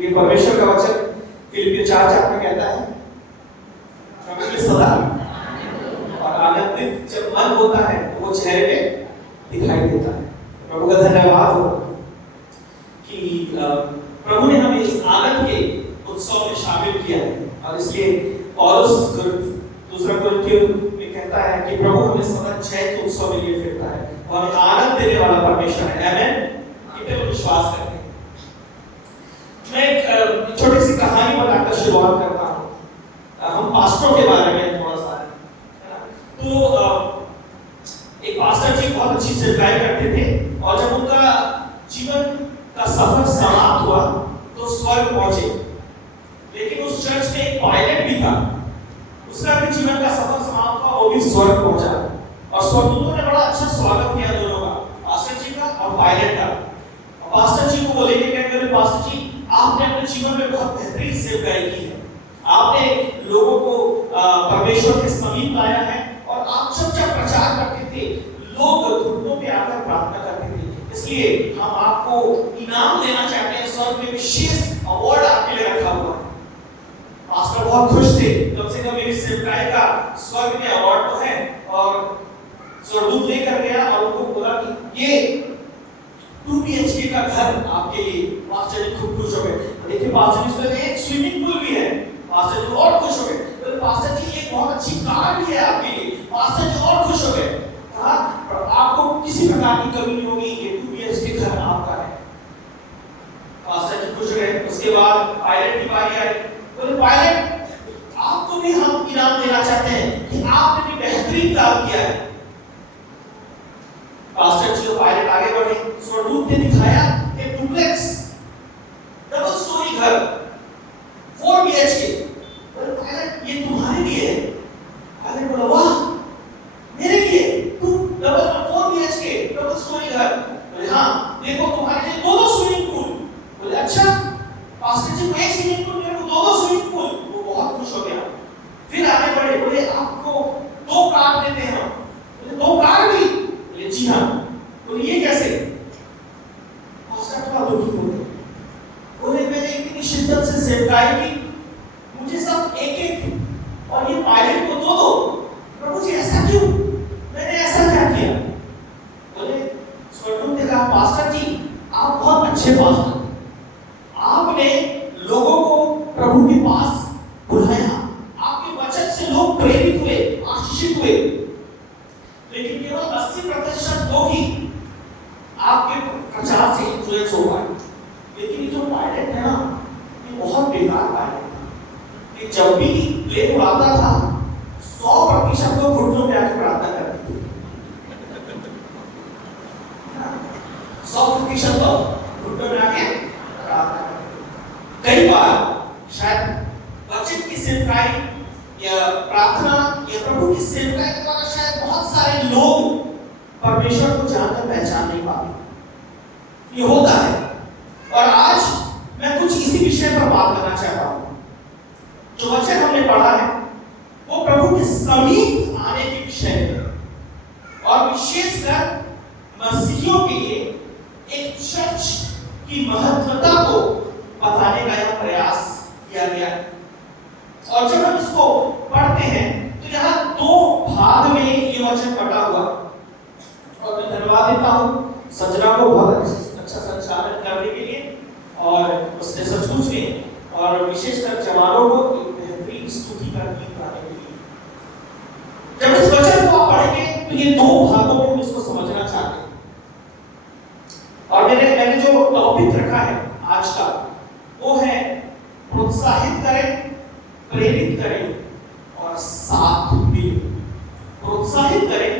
क्योंकि परमेश्वर का वचन फिलिपियों 4:4 में कहता है प्रभु में सदा और आनंदित जब मन होता है तो वो चेहरे पे दिखाई देता है। प्रभु का धन्यवाद हो कि प्रभु ने हमें इस आनंद के उत्सव में शामिल किया है। और इसलिए पौलुस दूसरा कुरिन्थियों में कहता है कि प्रभु हमें सदा जय के उत्सव में लिए फिरता है और हमें आनंद देने वाला परमेश्वर है। आमेन। कितने लोग विश्वास करते हैं? मैं एक छोटी सी कहानी बताकर शुरुआत करता हूँ। हम पास्टरों के बारे में थोड़ा सा, तो एक पास्टर जी बहुत अच्छी सेवकाई करते थे और जब उनका जीवन का सफर समाप्त हुआ तो स्वर्ग पहुंचे। लेकिन उस चर्च में एक पायलट भी था, उसका भी जीवन का सफर समाप्त हुआ, वो भी स्वर्ग पहुंचा और स्वर्गदूतों ने बड़ा अच्छा स्वागत किया दोनों का, पास्टर जी का और पायलट का। और पास्टर जी को बोलेंगे कहते पास्टर जी आपने अपने जीवन में बहुत बेहतरीन सेवकाई की है, आपने लोगों को परमेश्वर के समीप लाया है और आप जब प्रचार करते थे लोग घुटनों पे आकर प्रार्थना करते थे। इसलिए हम आपको इनाम देना चाहते हैं, स्वर्ग में विशेष अवार्ड आपके लिए रखा हुआ है। पास्टर बहुत खुश थे, कम से कम मेरी सेवकाई का स्वर्ग में अवार्ड तो है। और स्वर्गदूत लेकर गया और उनको बोला कि ये 2 BHK का घर आपके लिए। पास्टर जी खूब खुश हो गए। देखिए पास्टर जी इसमें एक स्विमिंग पूल भी है। पास्टर जी और खुश हो गए। तो पास्टर जी एक बहुत अच्छी कार भी है आपके लिए। पास्टर जी और खुश हो गए। कहा आपको किसी प्रकार की कमी नहीं होगी, ये 2 BHK घर आपका है। पास्टर जी खुश हो गए। उसके बाद पायलट की बारी आई। बोले पायलट आपको भी हम इनाम देना चाहते हैं कि आपने भी बेहतरीन काम किया है। पास्टर जी और पायलट आगे बढ़े। स्वर्गदूत ने दिखाया एक डुप्लेक्स डबल स्टोरी घर 4 BHK। बोले पायलट ये तुम्हारे लिए है। पायलट बोला वाह मेरे लिए तुम डबल 4 BHK डबल स्टोरी घर। बोले हाँ देखो तुम्हारे लिए 2 स्विमिंग पूल। बोले अच्छा पास्टर जी को एक स्विमिंग पूल, मेरे को 2 स्विमिंग पूल। वो बहुत खुश हो गया। फिर आगे बढ़े। बोले आपको 2 कार देते हैं हम। बोले 2 कार भी? बोले जी हाँ। बोले ये कैसे? पास्टर थोड़ा दुखी हो गए। बोले मैंने इतनी शिद्दत से सेवकाई की, मुझे सब एक और ये पायलट को 2। प्रभु जी ऐसा क्यों? मैंने ऐसा क्या किया? बोले स्वर्गदूत ने कहा पास्टर जी आप बहुत अच्छे पास्टर, आपने लोगों को प्रभु के पास बुलाया, आपके वचन से लोग प्रेरित हुए, आशीषित हुए। लेकिन केवल 80% लोग ही आपके प्रचार से इन्फ्लुएंस हो पाए। लेकिन ये जो पायलट है ना, ये बहुत बेकार पायलट था। ये जब भी प्लेन उड़ाता था 100% लोग घुटनों पे आके प्रार्थना करते थे। 100% लोग घुटनों में आके प्रार्थना करते। कई बार शायद वचन की सेवकाई या प्रार्थना या प्रभु की सेवकाई के द्वारा शायद बहुत सारे लोग परमेश्वर को जानकर पहचान नहीं पाते। ये होता है। और आज मैं कुछ इसी विषय पर बात करना चाहता हूं। जो वचन हमने पढ़ा है वो प्रभु के समीप आने के विषय में और विशेषकर मसीहियों के लिए एक चर्च की महत्वता को बताने का यह प्रयास किया गया। और जब हम इसको पढ़ते हैं तो यहाँ 2 भाग में ये वचन बटा हुआ। और मैं धन्यवाद देता हूँ संजना को बहुत अच्छा संचालन करने के लिए और उसने सचमुच में और विशेषकर जवानों को एक बेहतरीन स्तुति का गीत गाने के लिए। जब इस वचन को आप पढ़ेंगे तो ये 2 भागों में हम इसको समझना चाहते हैं। और मैंने जो टॉपिक रखा है आज का वो है प्रोत्साहित करें, प्रेरित करें और साथ मिले। प्रोत्साहित करें,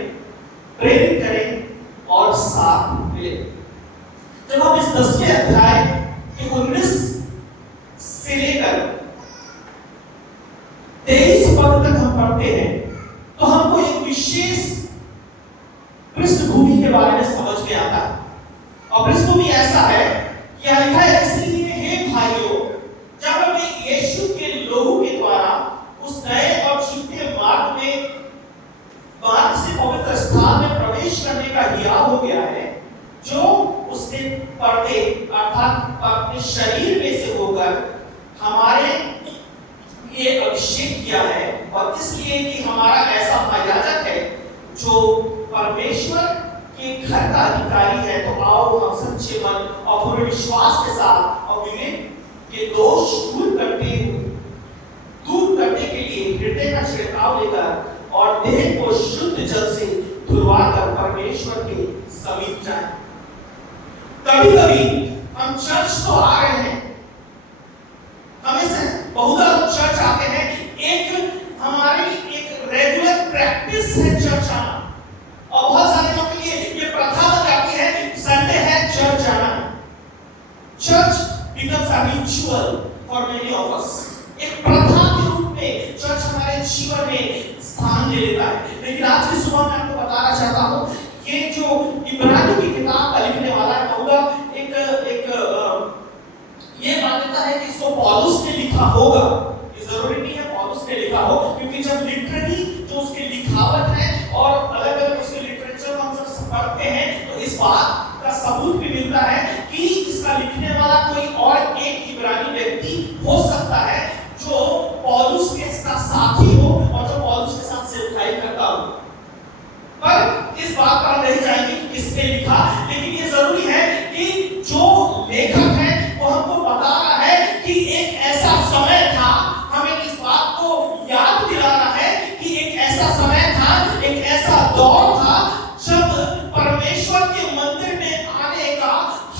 प्रेरित करें और साथ मिले। जब हम इस 10वें अध्याय के 19 से लेकर 23 पद तक हम पढ़ते हैं तो हमको एक विशेष पृष्ठभूमि के बारे में समझ में आता है। और पृष्ठभूमि ऐसा है कि यह लिखा है इसलिए हे भाइयों जब हमें यीशु के लोहू के द्वारा उस नए और जीवते मार्ग से पवित्र स्थान में प्रवेश करने का हिया हो गया है जो उस उसने पर्दे अर्थात अपने शरीर में से होकर हमारे ये अभिषेक किया है, और इसलिए कि हमारा ऐसा महायाजक है जो परमेश्वर के घर का अधिकारी है। तो आओ हम सच्चे मन और पूरे विश्वास के साथ और विवेक के दोष दूर करने के लिए हृदय का छिड़काव लेकर और देह को शुद्ध जल से धुलवाकर परमेश्वर के समीप जाएं। कभी-कभी हम चर्च तो आ रहे हैं, हमें से बहुधा चर्च आते हैं, हमारी एक रेगुलर प्रैक्टिस है चर्च आना, और बहुत सारे लोगों के लिए ये प्रथा बन जाती है, संडे है चर्च जाना। Church becomes a ritual for many of us. एक प्रथा के रूप में चर्च हमारे जीवन में स्थान ले लेता है। लेकिन आज की सुबह मैं आपको बताना चाहता हूँ, ये जो इब्रानी की किताब का लिखने वाला है, बहुधा ये मान्यता है कि इसको पौलुस ने लिखा होगा। ये जरूरी नहीं है पौलुस ने लिखा हो, क्योंकि जब लिटरेरी जो उसकी लिखावट है और अलग-अलग उसके लिटरेचर हम सब पढ़ते हैं, तो इस बात का सबूत भी मिलता है कि इसका लिखने वाला कोई और एक इब्रानी व्यक्ति हो सकता है जो पौलुस के साथी हो और जो पौलुस के साथ सेवकाई करता हो। पर इस बात पर हम नहीं जाएंगे कि किसने लिखा, लेकिन ये जरूरी है कि जो लेखक है वो हमको बता रहा है कि एक ऐसा समय था, हमें इस बात को याद दिला रहा है कि एक ऐसा समय था, एक ऐसा दौर था जब परमेश्वर के मंदिर में आने का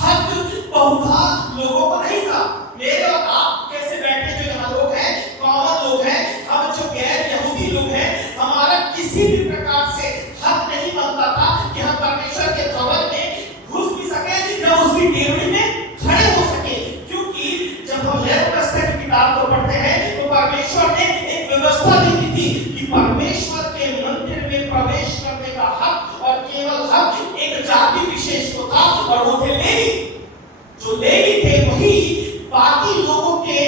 हक बहुधा लोगों को नहीं था। मेरे और आप कैसे बैठे जो यहाँ लोग हैं, कॉमन लोग हैं, हम जो गैर यहूदी लोग हैं, हमारा किसी भी प्रकार से हक नहीं बनता था कि हम परमेश्वर के भवन में घुस भी सके या उसकी टेबल में खड़े हो सके, क्योंकि जब हम लेविटिकस की किताब को पढ़ते हैं तो परमेश्वर ने एक व्यवस्था दी थी कि परमेश्वर के मंदिर में प्रवेश करने का हक और केवल हक एक जाति विशेष को था, और वो थे लेवी। जो लेवी थे वही बाकी लोगों के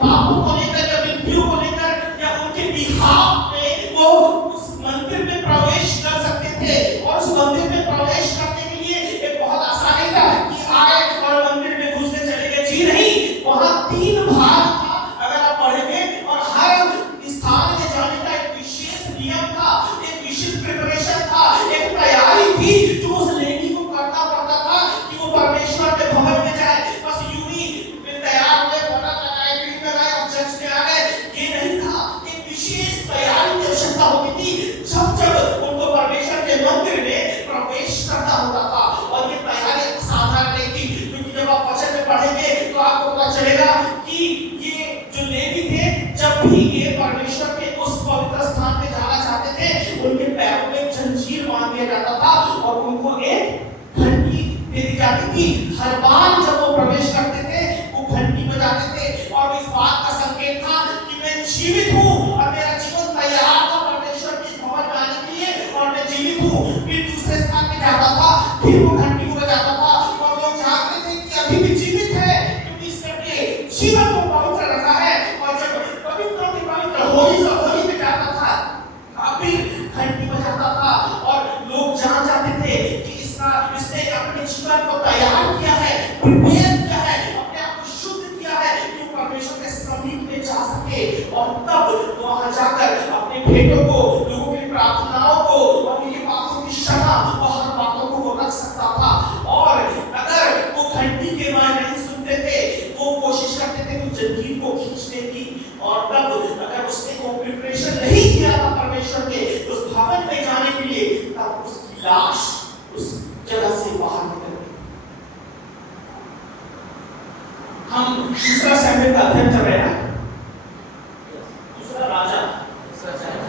पापों को लेकर या मृत्यु को लेकर या उनके बिहाफ में वो उस मंदिर में प्रवेश कर सकते थे। और उस मंदिर में प्रवेश करने के लिए एक बहुत आसान नहीं था कि आए और मंदिर में घुसने चले गए, जी नहीं, वहां 3 भाग था अगर आप पढ़ेंगे, और हर स्थान में जाने का एक विशेष नियम था, एक विशेष प्रिपरेशन था, एक तैयारी थी जो उस लेवी को करना पड़ता था कि वो परमेश्वर के भवन में जाए। बस यूं ही तैयार हुए, बना लगाए, क्रीम लगाए और चर्च में आ गए, ये नहीं था। एक विशेष तैयारी की आवश्यकता होती थी जब उनको परमेश्वर के मंदिर में प्रवेश करना होता था। और ये तैयारी साधारण नहीं थी, क्योंकि जब आप वचन में पढ़ेंगे तो आपको पता चलेगा कि ये जो लेवी थे, जब भी ये परमेश्वर के उस पवित्र स्थान में जाना चाहते थे, उनके पैरों में जंजीर बांध दिया जाता था और उनको एक घंटी दे दी जाती थी। हर बार जब वो प्रवेश करते थे वो घंटी बजाते थे, और इस बात का संकेत था कि मैं जीवित हूँ और मेरा जीवन तैयार था परमेश्वर के भवन में आने के लिए, और मैं जीवित हूँ। फिर दूसरे स्थान में जाता था, फिर वो घंटी को बजाता था, और लोग जानते थे कि अभी भी जीवित है, क्योंकि इसने अपने जीवन को पवित्र रखा है। और जब पवित्र होली में जाता था, फिर घंटी बजाता था, और लोग जान जाते थे कि इसने अपने जीवन को तैयार किया है, प्रिपेयर किया है, अपने आप को शुद्ध किया है कि वो परमेश्वर के समीप में जा सके। और तब वहां जाकर अपने भेंटों को, लोगों की प्रार्थनाओं को और उनकी पापों की क्षमा और हर बातों को वो रख सकता था। और अगर वो घंटी के बारे नहीं सुनते थे, वो कोशिश करते थे कि जंजीर को खींचने की, और तब अगर उसने को प्रिपरेशन नहीं किया था परमेश्वर के उस भवन में जाने के लिए, तब उसकी लाश उस जगह से बाहर निकल गई। हम दूसरा सैमुएल का अध्ययन कर रहे हैं,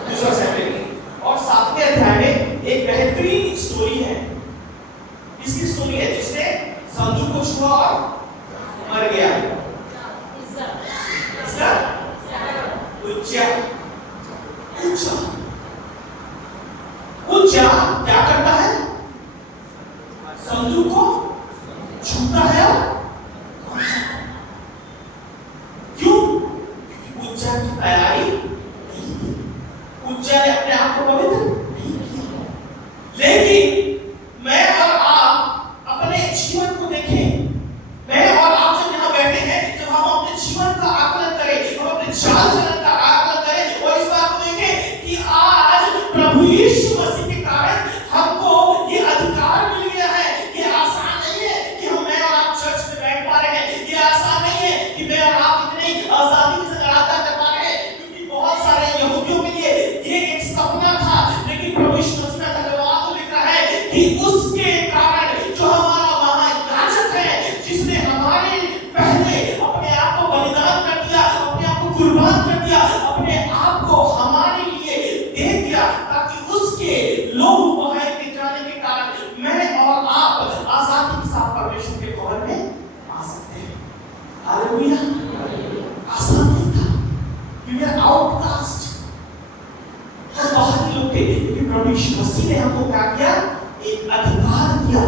दूसरा सैमुएल, और 7वें अध्याय में एक बेहतरीन स्टोरी है। इसकी स्टोरी है जिसने संदूक को छुआ और मर गया। उज्जा क्या करता है? संदूक को छूता है। क्यों? क्योंकि उज्जा की तैयारी नहीं थी, उज्जा ने अपने आप को पवित्र नहीं किया। लेकिन मैं और आप अपने जीवन को देखें, मैं और आप जब यहाँ बैठे हैं, जब हम अपने जीवन का आकलन करें, हम अपने चाल चलन का आकलन करें और इस बात को देखें कि आज प्रभु यीशु मसीह के कारण हमको ये अधिकार मिल गया है। ये आसान नहीं है कि मैं और आप चर्च में बैठ पा रहे हैं, ये आसान नहीं है कि मैं और आप इतनी आजादी से आराधना कर पा रहे हैं, क्योंकि बहुत सारे यहूदियों के लिए ये एक सपना था। लेकिन प्रभु यीशु मसीह का धन्यवाद लिखा है कि उसके कारण जो हमारा महायाजक है, जिसने हमारे पहले अपने आप को बलिदान कर दिया, अपने आप को कुर्बान कर दिया, अपने आप को हमारे लिए दे दिया, ताकि उसके लोग बहाए के जाने के कारण मैं और आप आजादी के साथ परमेश्वर के भवन में आ सकते हैं। हालेलुया। आसान नहीं था, वी वर आउटकास्ट, हम बाहरी लोग थे, लेकिन प्रभु यीशु मसीह ने हमको क्या किया? एक अधिकार दिया,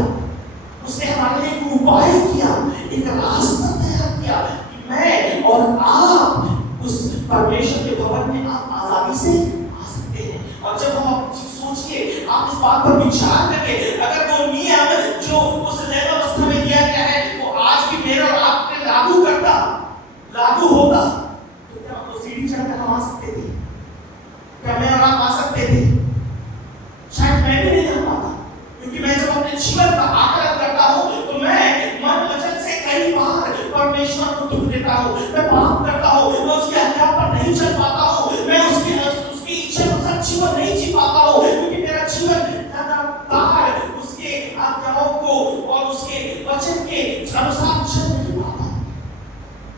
उसने हमारे लिए एक उपाय किया, एक रास्ता तैयार किया कि मैं और आप उस परमेश्वर के भवन में आप आजादी से आ सकते हैं। और जब हम आप सोचिए, आप इस बात पर विचार करें, अगर वो नियम जो उस नैव अवस्था में दिया गया है वो आज भी मेरे और आप पे लागू होता, तो क्या हम सीढ़ी चढ़कर हम आ सकते थे? क्या मैं और आप आ सकते थे? शायद मैं भी नहीं आ पाता, क्योंकि मैं जब अपने जीवन का आकलन करता हूँ तो मैं मन वचन से कई बार परमेश्वर को दुख देता हूँ, मैं पाप करता हूँ, मैं उसकी आज्ञा पर नहीं चल पाता हूँ, मैं उसकी इच्छा अनुसार जीवन नहीं जी पाता हूँ, क्योंकि मेरा जीवन लगातार उसके आज्ञाओं को और उसके वचन के अनुसार चल नहीं पाता।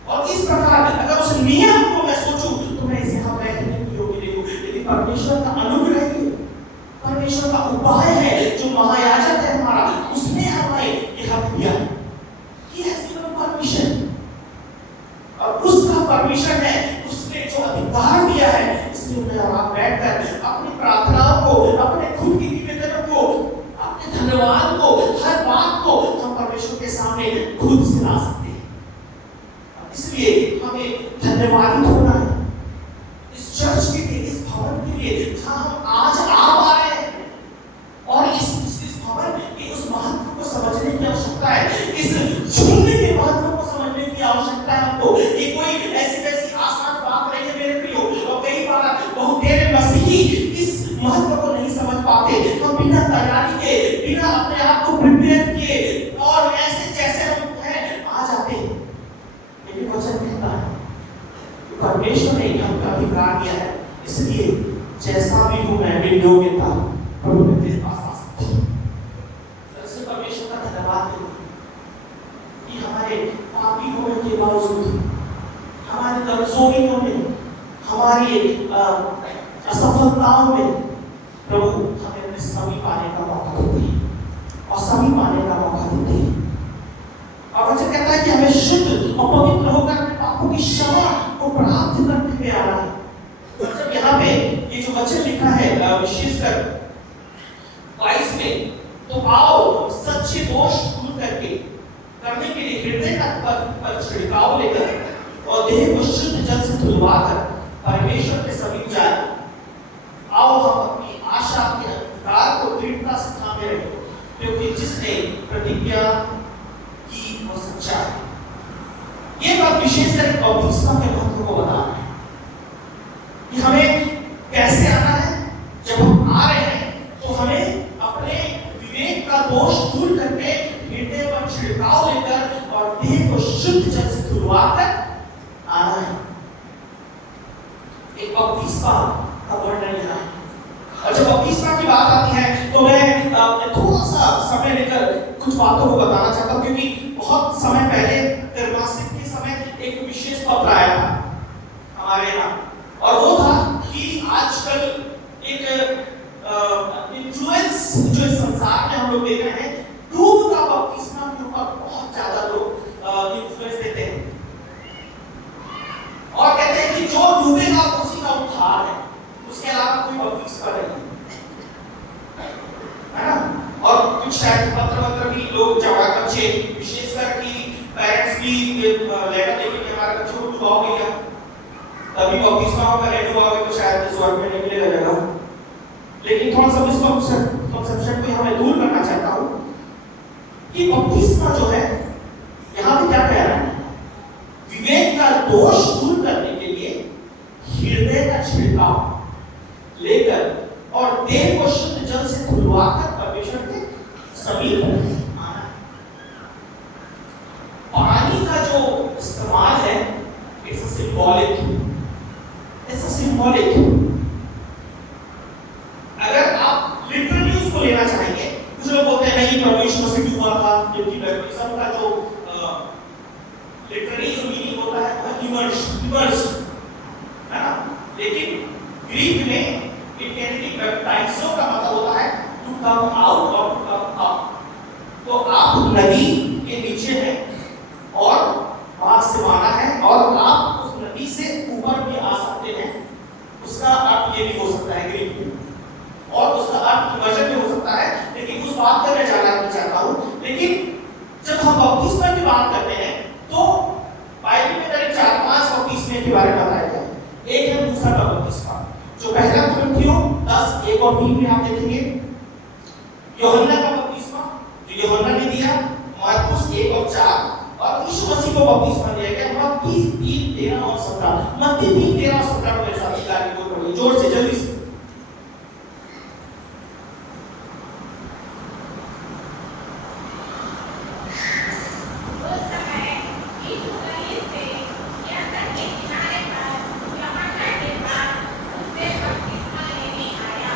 और इस प्रकार अगर उस नियम को मैं सोचूं तो मैं इसे यहाँ बैठने की योग्य नहीं हूँ, लेकिन परमेश्वर का अनुग्रह है, परमेश्वर का उपाय है, जो महायाजक है हमारा, उसने हमें ये हक दिया। He has given permission, और उसका परमिशन है, उसने जो अधिकार दिया है, इसलिए मैं और आप बैठकर अपनी प्रार्थनाओं को, अपने खुद की निवेदनों को, अपने धन्यवाद को, हर बात को हम परमेश्वर के सामने खुद से ला सकते हैं। इसलिए हमें धन्यवादित होना है इस चर्च के लिए, इस भवन के लिए जहां हम आज आ पा रहे हैं, और इस भवन के उस महत्व को समझने की आवश्यकता है, इस झूमने के महत्व को समझने की आवश्यकता है हमको। ये कोई ऐसी वैसी आसान बात नहीं है मेरे प्रियो, और कई बार बहुत तेरे मसीही इस महत्व को नहीं समझ पाते। हम बिना तैयारी के, बिना अपने आप को प्रिपेयर किए और ऐसे जैसे हम हैं आ जाते हैं। लेकिन वचन कहता है कि परमेश्वर ने हमको अधिकार दिया है, इसलिए जैसा भी हूं मैं, मेरी योग्यता प्रभु ने तेरे पास आ सकती है। ऐसे परमेश्वर का धन्यवाद देते कि हमारे पापी होने के बावजूद, हमारे कमजोरियों में, हमारी असफलताओं में प्रभु हमें अपने समीप आने का मौका देते हैं और समीप आने का मौका देते हैं। और वचन कहता है कि हमें शुद्ध और पवित्र होकर अपने पापों की क्षमा को प्राप्त करने में आना है। और जब यहाँ पे ये जो वचन लिखा है विशेषकर 22 में, तो आओ सच्चे दोष दूर करने के लिए हृदय का पर छिड़काव लेकर और देह को शुद्ध जल से धुलवाकर परमेश्वर के समीप जाए। आओ हम अपनी आशा के अधिकार को दृढ़ता से थामे रखें, क्योंकि जिसने प्रतिज्ञा की वो सच्चा है। ये बात विशेषकर बपतिस्मा के महत्व को बताना है कि हमें कैसे आना है। जब हम आ रहे हैं तो हमें अपने विवेक का दोष दूर करके हृदय पर छिड़काव लेकर और देह को शुद्ध जल से धुलवाकर आना है। एक बपतिस्मा का वर्णन यहाँ है। और जब बपतिस्मा की बात आती है तो मैं थोड़ा सा समय लेकर कुछ बातों को बताना चाहता हूँ, क्योंकि बहुत समय पहले त्रैमासिक के समय एक विशेष पत्र आया था हमारे यहाँ, और वो था कि आजकल एक इन्फ्लुएंस जो इस संसार में हम लोग देख रहे हैं, डूब का बपतिस्मा के ऊपर बहुत ज्यादा लोग इन्फ्लुएंस देते हैं और कहते हैं कि जो डूबेगा उसी का उद्धार है, उसके अलावा कोई बपतिस्मा नहीं है ना। और कुछ शायद पत्र भी लोग जमा बच्चे, विशेषकर कि पेरेंट्स भी लेटर लेके कि हमारा बच्चों को डुबाओगे क्या, तभी बपतिस्मा होगा, नहीं डुबाओगे तो शायद स्वर्ग में निकलेगा जगह। लेकिन लेकिन थोड़ा सा मिसकंसेप्शन को यहाँ मैं दूर करना चाहता हूँ कि बपतिस्मा जो है यहाँ पे क्या कह रहा है, विवेक का दोष दूर करने के लिए हृदय का छिड़काव लेकर और देह को शुद्ध जल से धुलवाकर परमेश्वर के समीप आना। पानी का जो इस्तेमाल है इट्स सिंबॉलिक, अगर आप लिटरली उसको लेना चाहेंगे, कुछ लोग बोलते हैं नहीं प्रभु यीशु मसीह क्यों हुआ था, जबकि बैप्टिज्म का जो लिटरली जो मीनिंग होता है वो इमर्स है ना, लेकिन ग्रीक में इट कैन बी बैप्टाइजो का मतलब होता है टू कम आउट और टू कम अप। तो आप नदी के नीचे हैं और वहां से माना है और आप उस नदी से ऊपर भी आ सकते हैं, उसका अर्थ ये भी हो सकता है ग्रीक में, और उसका अर्थ इमर्जन में हो सकता है, लेकिन उस बात पर मैं जाना नहीं चाहता हूं। लेकिन जब हम बपतिस्मा की बात करते हैं तो बाइबल में करीब 4-5 बपतिस्मे के बारे में बताया गया है। एक है मूसा का बपतिस्मा जो पहला कुरिन्थियों 10:1 और 3 में आप देखेंगे, यूहन्ना का बपतिस्मा जो यूहन्ना ने दिया मार्कुस 1 और 4, और यीशु मसीह को बपतिस्मा दिया गया मत्ती 3:13 और 17। मत्ती 3:13 और 17 को मेरे साथ निकाल के पढ़िए जोर से जल्दी से।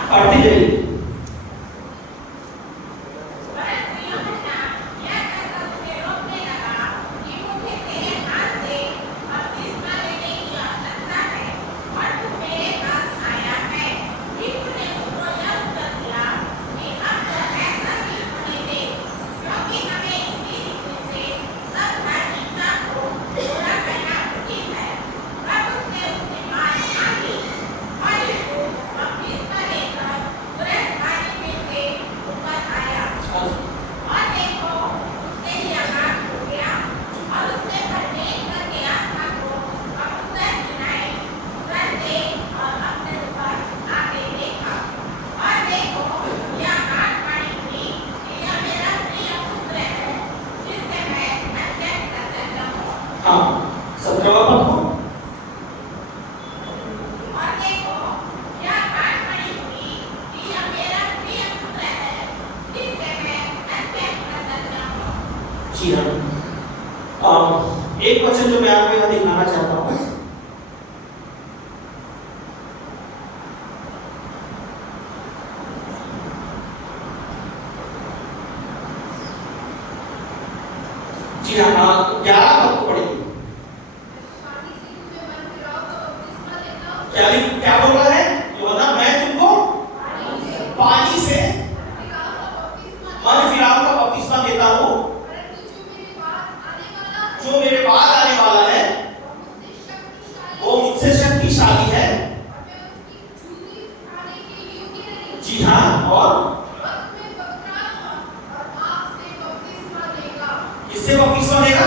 पढ़ते जाइए। एक वचन जो मैं आपको यहाँ दिखाना चाहता हूँ, जी हाँ 11 पद को पढ़िए। क्या बोल रहा है यूहन्ना, मैं तुमको पानी से मन फिराव का बपतिस्मा देता हूँ, जो मेरे बाद आने वाला है वो मुझसे शक्तिशाली है। जी हाँ, और किससे बपतिस्मा देगा?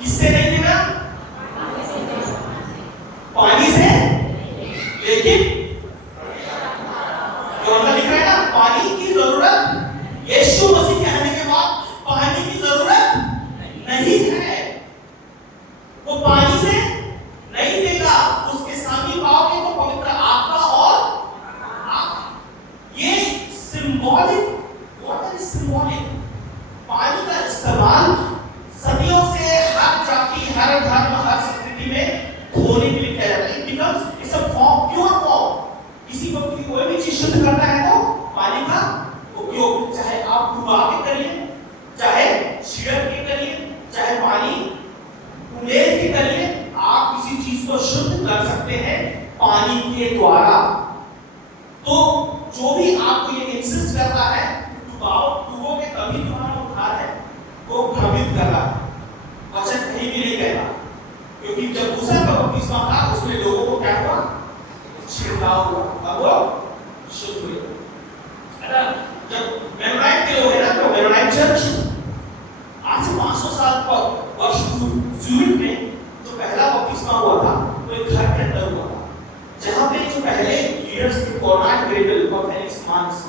किससे नहीं देगा? पानी से। लेकिन यूहन्ना लिख रहा है ना, पानी की जरूरत यीशु मसीह के आने के बाद पानी की जरूरत नहीं है। वो पानी से नहीं देगा, उसके सामने पाओगे तो पवित्र आत्मा और ये सिंबॉलिक, व्हाट इज सिंबॉलिक? पानी का इस्तेमाल सदियों से हर जाति, हर धर्म, हर संस्कृति में धोने के लिए किया जाता है। Because it's a form, pure form. किसी को कोई भी चीज शुद्ध करना है तो पानी का उपयोग, चाहे आप डुबा के करिए, चाहे छिड़क के करिए, चाहे पानी उंडेल के करिए, आप किसी चीज को शुद्ध कर सकते हैं पानी के द्वारा। तो जो भी आपको ये इंसिस्ट करता है डूबोगे तभी तुम्हारा उद्धार है, वो भ्रमित कर रहा है। वचन कहीं भी नहीं कहता, क्योंकि जब मूसा का बपतिस्मा था उसमें लोगों को क्या हुआ? छिड़काव हुआ, अब वो शुद्ध हुए। जब मेरोनाइट के लोग है ना, तो मेरोनाइट चर्च आज से 500 साल वर्ष पूर्व में जो पहला बपतिस्मा हुआ था वो एक घर के अंदर हुआ था, जहाँ पे जो पहले कॉर्नाड ग्रेबल और फेलिक्स मार्क्स,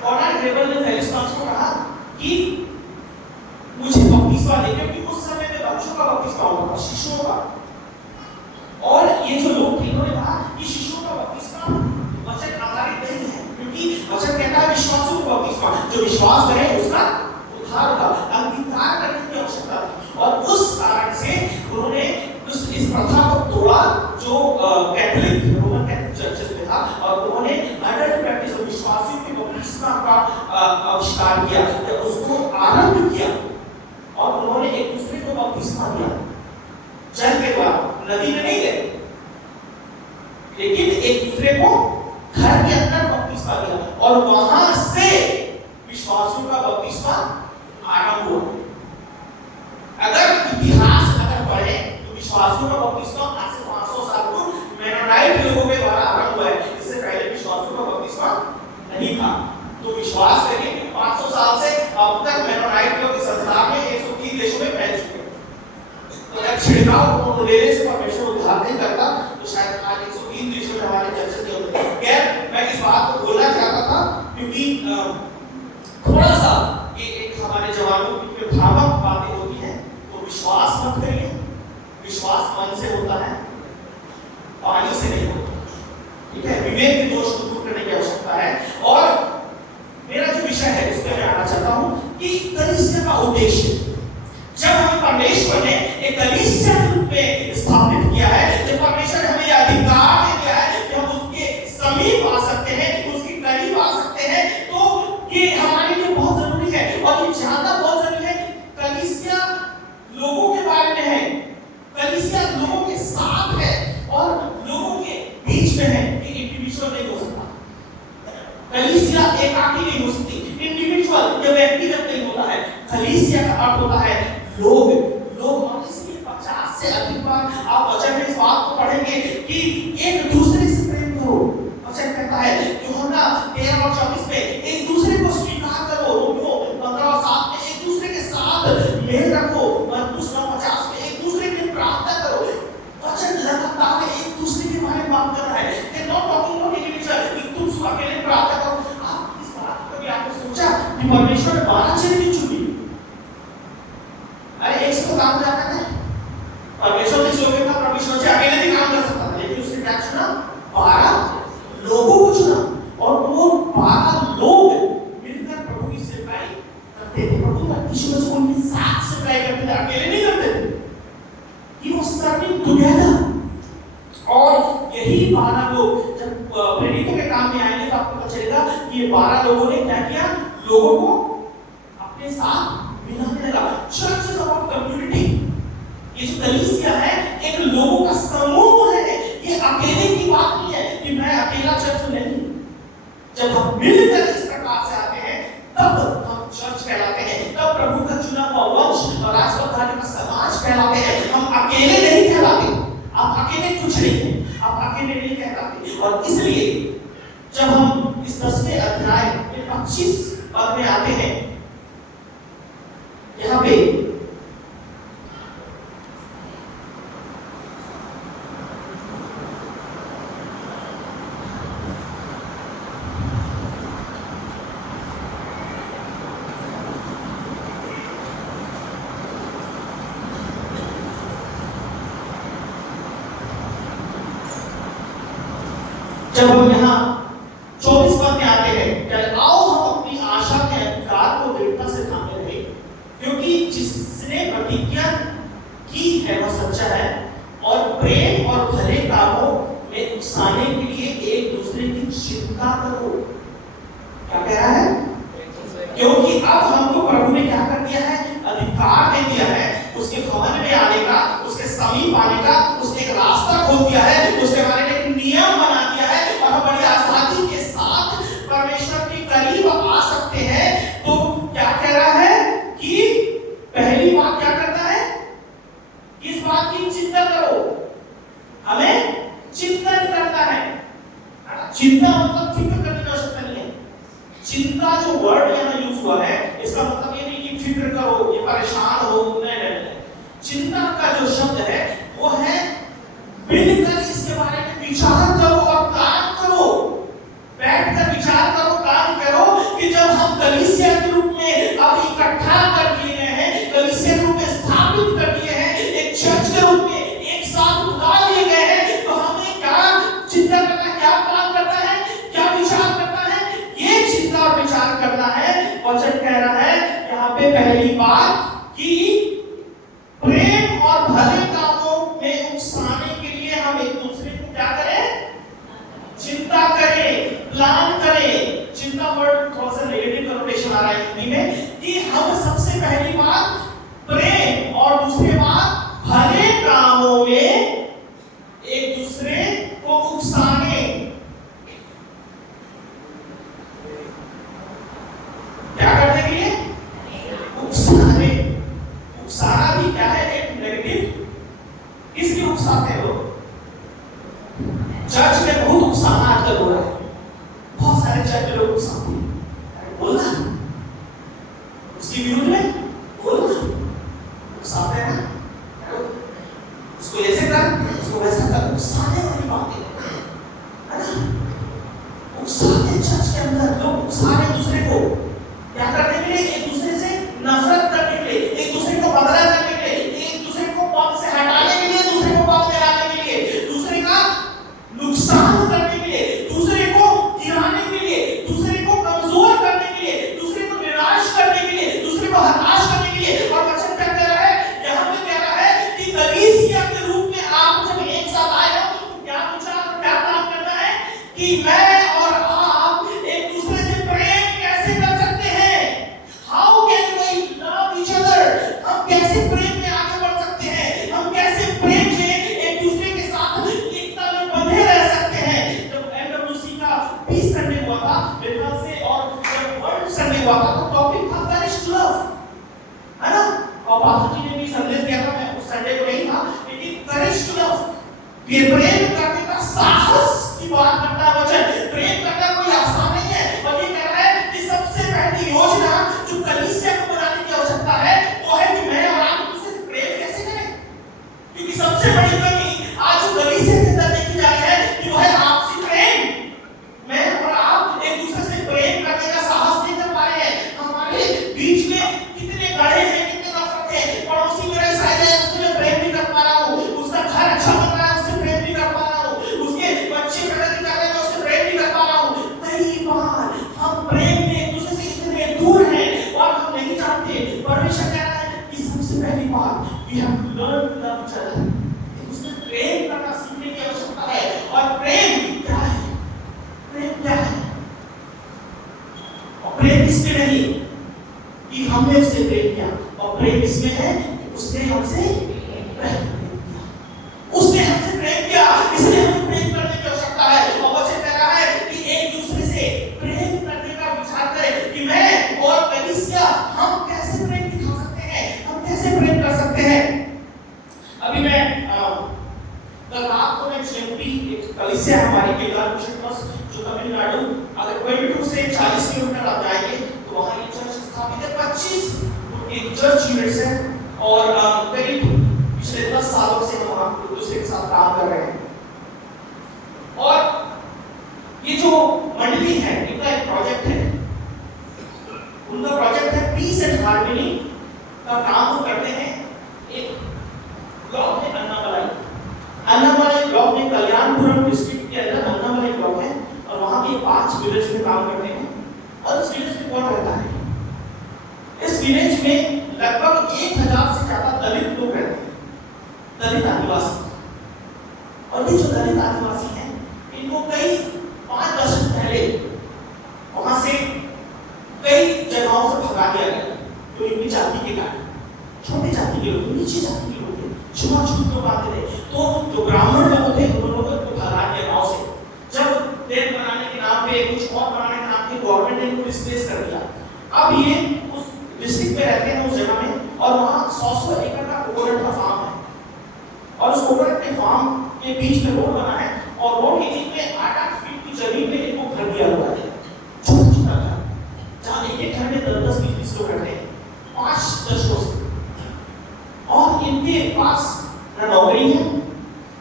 कॉर्नाड ग्रेबल ने फेलिक्स मार्क्स को कहा कि मुझे बपतिस्मा दे, क्योंकि उस समय में बच्चों का बपतिस्मा होता था, शिशुओं का। और ये जो लोग थे इन्होंने कहा कि शिशुओं का बपतिस्मा वचन आधारित नहीं है, क्योंकि वचन कहता है विश्वासों का बपतिस्मा, जो विश्वास करे उसका उद्धार होगा, अंगीकार करने की आवश्यकता थी। और उस कारण से उन्होंने इस प्रथा को तोड़ा जो कैथोलिक रोमन कैथोलिक चर्चेस में था, और उन्होंने अडल्ट प्रैक्टिस विश्वासियों के बपतिस्मा का आविष्कार किया, उसको आरंभ किया, और उन्होंने एक दूसरे को बपतिस्मा दिया जल के द्वारा, नदी में नहीं गए, लेकिन एक दूसरे को घर के अंदर बपतिस्मा दिया, और वहां से विश्वासियों का बपतिस्मा आरंभ हुआ। अगर इतिहास पढ़े तो विश्वासियों का बपतिस्मा आज से 500 साल पूर्व मेनोनाइट लोगों के द्वारा आरंभ हुआ है, इससे पहले विश्वासियों का बपतिस्मा नहीं था। तो विश्वास करिए कि 500 साल से अब तक मेनोनाइट लोग इस संसार में 103 देशों में फैल चुके हैं। तो अगर छिड़काव लेने से परमेश्वर उद्धार नहीं करता तो शायद आज 103 देशों में हमारे चर्चेस नहीं होते। खैर, मैं इस बात को बोलना चाहता था क्योंकि थोड़ा सा ये एक हमारे जवानों की भ्रामक बातें होती हैं, तो विश्वास मत करिए। विश्वास मन से होता है, पानी से नहीं होता, ठीक है। विवेक के दोष को दूर करने की आवश्यकता है। और मेरा जो विषय है उस पर मैं आना चाहता हूं कि कलीसिया का उद्देश्य, जब हमें परमेश्वर ने एक कलीसिया के रूप में स्थापित किया है, जब परमेश्वर ने हमें अधिकार दे दिया है कि हम उसके समीप आ सकते हैं, उसके करीब आ सकते हैं, तो ये हमारे लिए बहुत जरूरी है। और ये जानना बहुत जरूरी है कि कलीसिया लोगों के बारे में है, कलीसिया लोगों के साथ है और लोगों के बीच में है। ये इंडिविजुअल नहीं हो सकता, कलीसिया एकाकी नहीं हो सकती, इंडिविजुअल या व्यक्तिगत नहीं होता है। कलीसिया का अर्थ होता है लोग। और इसलिए 50 से अधिक बार आप वचन में इस बात को पढ़ेंगे कि एक दूसरे से प्रेम करो। वचन कहता है यूहन्ना 13 और 24 में एक दूसरे को स्वीकार करो। रोमियो 15 और 7 में एक दूसरे के साथ मेल रखो। मरकुस 9:50 में एक दूसरे के लिए प्रार्थना करो। वचन लगातार एक दूसरे के बारे में बात कर रहा है। They not talking about individual कि तुम अकेले प्रार्थना करो। आप इस बात को भी आपने सोचा कि परमेश्वर ने 12 चेले क्यों चुनी? अरे एक से तो काम जाता है, परमेश्वर ने सोचे था परमेश्वर से अकेले भी काम कर सकता था, लेकिन उसने क्या चुना? 12 लोगों को चुना। और वो 12 लोग मिलकर प्रभु की सेवकाई करते थे। प्रभु का यीशु मसीह उनके साथ सेवकाई करते थे, अकेले नहीं करते थे। He was serving together। और यही 12 लोग जब प्रेरितों के काम में आएंगे तो आपको पता चलेगा कि ये 12 लोगों ने क्या किया? लोगों को अपने साथ मिलाने लगा। Church is about community. ये जो कलीसिया है एक लोगों का समूह है, ये अकेले की बात नहीं है कि मैं अकेला चर्च नहीं। जब हम मिलकर इस प्रकार से आते हैं तब हम चर्च कहलाते हैं, तब प्रभु का चुना हुआ वंश और राजवंश का समाज कहलाते हैं। हम अकेले नहीं कहलाते, आप अकेले कुछ नहीं हैं, आप अकेले नहीं कहलाते। और इसलिए जब हम इस 10वें अध्याय में 25 पद में आते हैं, यहाँ पे जब हम यहाँ 24 पद में आते हैं, चल आओ हम अपनी आशा के अधिकार को दृढ़ता से थामे रहे, क्योंकि जिसने प्रतिज्ञा की है वह सच्चा है, और प्रेम और भले कामों में उकसाने के लिए एक दूसरे की चिंता करो। क्या कह रहा है? क्योंकि अब हमको प्रभु ने क्या कर दिया है? अधिकार दे दिया है, उसके भवन में आने का, उसके समीप आने का, उसने एक रास्ता खोल दिया है, उसके बारे में एक नियम बना दिया है, और हम बड़ी आसानी के साथ परमेश्वर के करीब आ सकते हैं। तो क्या कह रहा है कि पहली बात क्या करना है? किस बात की चिंता करो? हमें चिंतन करना है। चिंता मतलब फिक्र करने की आवश्यकता नहीं है। चिंता जो वर्ड यहाँ यूज हुआ है, इसका मतलब ये नहीं कि फिक्र करो, ये परेशान हो, नहीं। चिंता का जो शब्द है वो है मिलकर इसके बारे में विचार करो और प्लान करो। क्या काम करता है, क्या विचार करता है, ये चिंता और विचार करना है। वचन कह रहा है यहाँ पे पहली बात कि प्रेम और भले कामों में उकसाने के लिए हम एक दूसरे को क्या करें, चिंता करें, प्लान करें। चिंता वर्ड थोड़ा सा नेगेटिव कनोटेशन आ रहा है हिंदी में कि हम सबसे पहली बात प्रेम और दूसरी बात भले कामों में एक दूसरे को उकसाने। क्या करने के लिए? उकसाने। उकसाना भी क्या है, एक नेगेटिव। किसकी उकसाते हैं लोग? चर्च में बहुत उकसाना आजकल हो रहा है, बहुत सारे चर्च में लोग उकसाते हैं। बोलना उसकी विरोध में बोलना, उकसाते हैं ना, उसको ऐसे कर, उसको वैसा कर, उकसाने वाली बातें है ना। उकसाते चर्च के अंदर लोग उकसाने दूसरे को क्या करने के लिए, एक दूसरे से नफरत करने के लिए, एक दूसरे को बदला करने के लिए, एक दूसरे को पद से हटाने के लिए, दूसरे को पद में लाने के लिए, दूसरे का नुकसान करने के लिए, दूसरे को गिराने के लिए, दूसरे को कमजोर करने के लिए, दूसरे को निराश करने के लिए, दूसरे को हताश करने के लिए। और वचन क्या कह रहा है यहाँ पे, कह रहा है कि कलीसिया के रूप में आप जब एक साथ आए हो तो क्या विचार और क्या काम करना है कि मैं और आप एक दूसरे से प्रेम कैसे कर सकते हैं। How can we love each other, हम कैसे प्रेम में आगे बढ़ सकते हैं, हम कैसे प्रेम में एक दूसरे के साथ एकता में बंधे रह सकते हैं। जब एमडब्ल्यूसी का पीस संडे हुआ था बिल्कुल से, और जब वर्ल्ड संडे हुआ था तो टॉपिक था करेज टू लव, है ना। और बापू जी ने भी संदेश दिया था, मैं उस संडे को नहीं था, लेकिन करेज टू लव, ये प्रेम करने का साहस की बात करता है वचन। प्रेम करना कोई आसान नहीं है, और ये कह रहा है कि सबसे पहली योजना जो कलीसिया को बनाने की आवश्यकता है वो है कि मैं और आप एक दूसरे से प्रेम कैसे करें। क्योंकि सबसे बड़ी कमी आज जो कलीसिया के अंदर देखी जा रही है कि वो है आपसी प्रेम। मैं और आप एक दूसरे से प्रेम करने का साहस नहीं कर पा रहे हैं। हमारे बीच में कितने गड़े हैं, कितने नफरत है। पड़ोसी मेरा ईसाई है, उससे मैं प्रेम नहीं कर पा रहा हूँ, उसका घर अच्छा बन रहा है, उससे प्रेम नहीं कर पा रहा हूँ, उसके बच्चे प्रगति कर रहे हैं, उससे प्रेम नहीं कर पा रहा हूँ। कई बार हम प्रेम में एक दूसरे से इतने दूर हैं और हम नहीं जानते। परमेश्वर कह रहा है कि सबसे पहली बात we have to learn to love each other, उसमें प्रेम करना सीखने की आवश्यकता है। और प्रेम क्या है, प्रेम क्या है, और प्रेम इसमें नहीं कि हमने उससे प्रेम किया, और प्रेम इसमें है कि उसने हमसे प्रेम किया, उसने हमसे प्रेम किया, इसलिए हमें प्रेम करने की आवश्यकता है। और वचन कह रहा है कि एक दूसरे से प्रेम करने का विचार करें कि मैं और कलीसिया हम कैसे प्रेम दिखा सकते हैं, हम कैसे प्रेम कर सकते हैं। अभी मैं कल रात को मैं चेंबूरी, एक कलीसिया हमारी केदार मिशन ट्रस्ट जो तमिलनाडु, अगर 22 से 40 किलोमीटर आप जाएंगे तो वहाँ ये चर्च स्थापित है। 25 एक चर्च यूनिट्स है, और करीब पिछले 10 सालों से हम वहाँ एक दूसरे के साथ काम कर रहे हैं। और ये जो मंडली है इनका एक प्रोजेक्ट है, उनका प्रोजेक्ट है पीस एंड हार्मनी का काम वो करते हैं। एक ब्लॉक है अन्नामलाई, अन्नामलाई ब्लॉक में कल्याणपुरम डिस्ट्रिक्ट के अंदर अन्नामलाई ब्लॉक है, और वहाँ के 5 विलेज में काम करते हैं। और इस विलेज में कौन रहता है, इस विलेज में लगभग 1000 से ज्यादा दलित लोग रहते हैं, दलित आदिवासी। और ये जो दलित आदिवासी हैं इनको कई 5 दशक पहले वहां से कई जगहों से भगा दिया गया, तो इनकी जाति के कारण, छोटी जाति के लोग, नीचे जाति के लोग थे, छुआछूत लोग आते थे, तो जो ब्राह्मण लोग थे उन लोगों को भगा दिया गांव से। जब देश बनाने के नाम पे, कुछ और बनाने के नाम पे गवर्नमेंट ने इनको डिस्प्लेस कर दिया। अब ये उस डिस्ट्रिक्ट में रहते हैं, उस जगह में, और वहाँ 100 एकड़ का कोकोनट का फार्म है, और उस कोकोनट के फार्म के बीच में रोड बना है, और रोड के बीच में 8-8 फीट की जमीन में इनको घर दिया हुआ है, छोटा-छोटा घर, जहाँ एक घर में 10-10, 20-20 लोग रहते हैं, 5 दशकों से। और इनके पास न नौकरी है,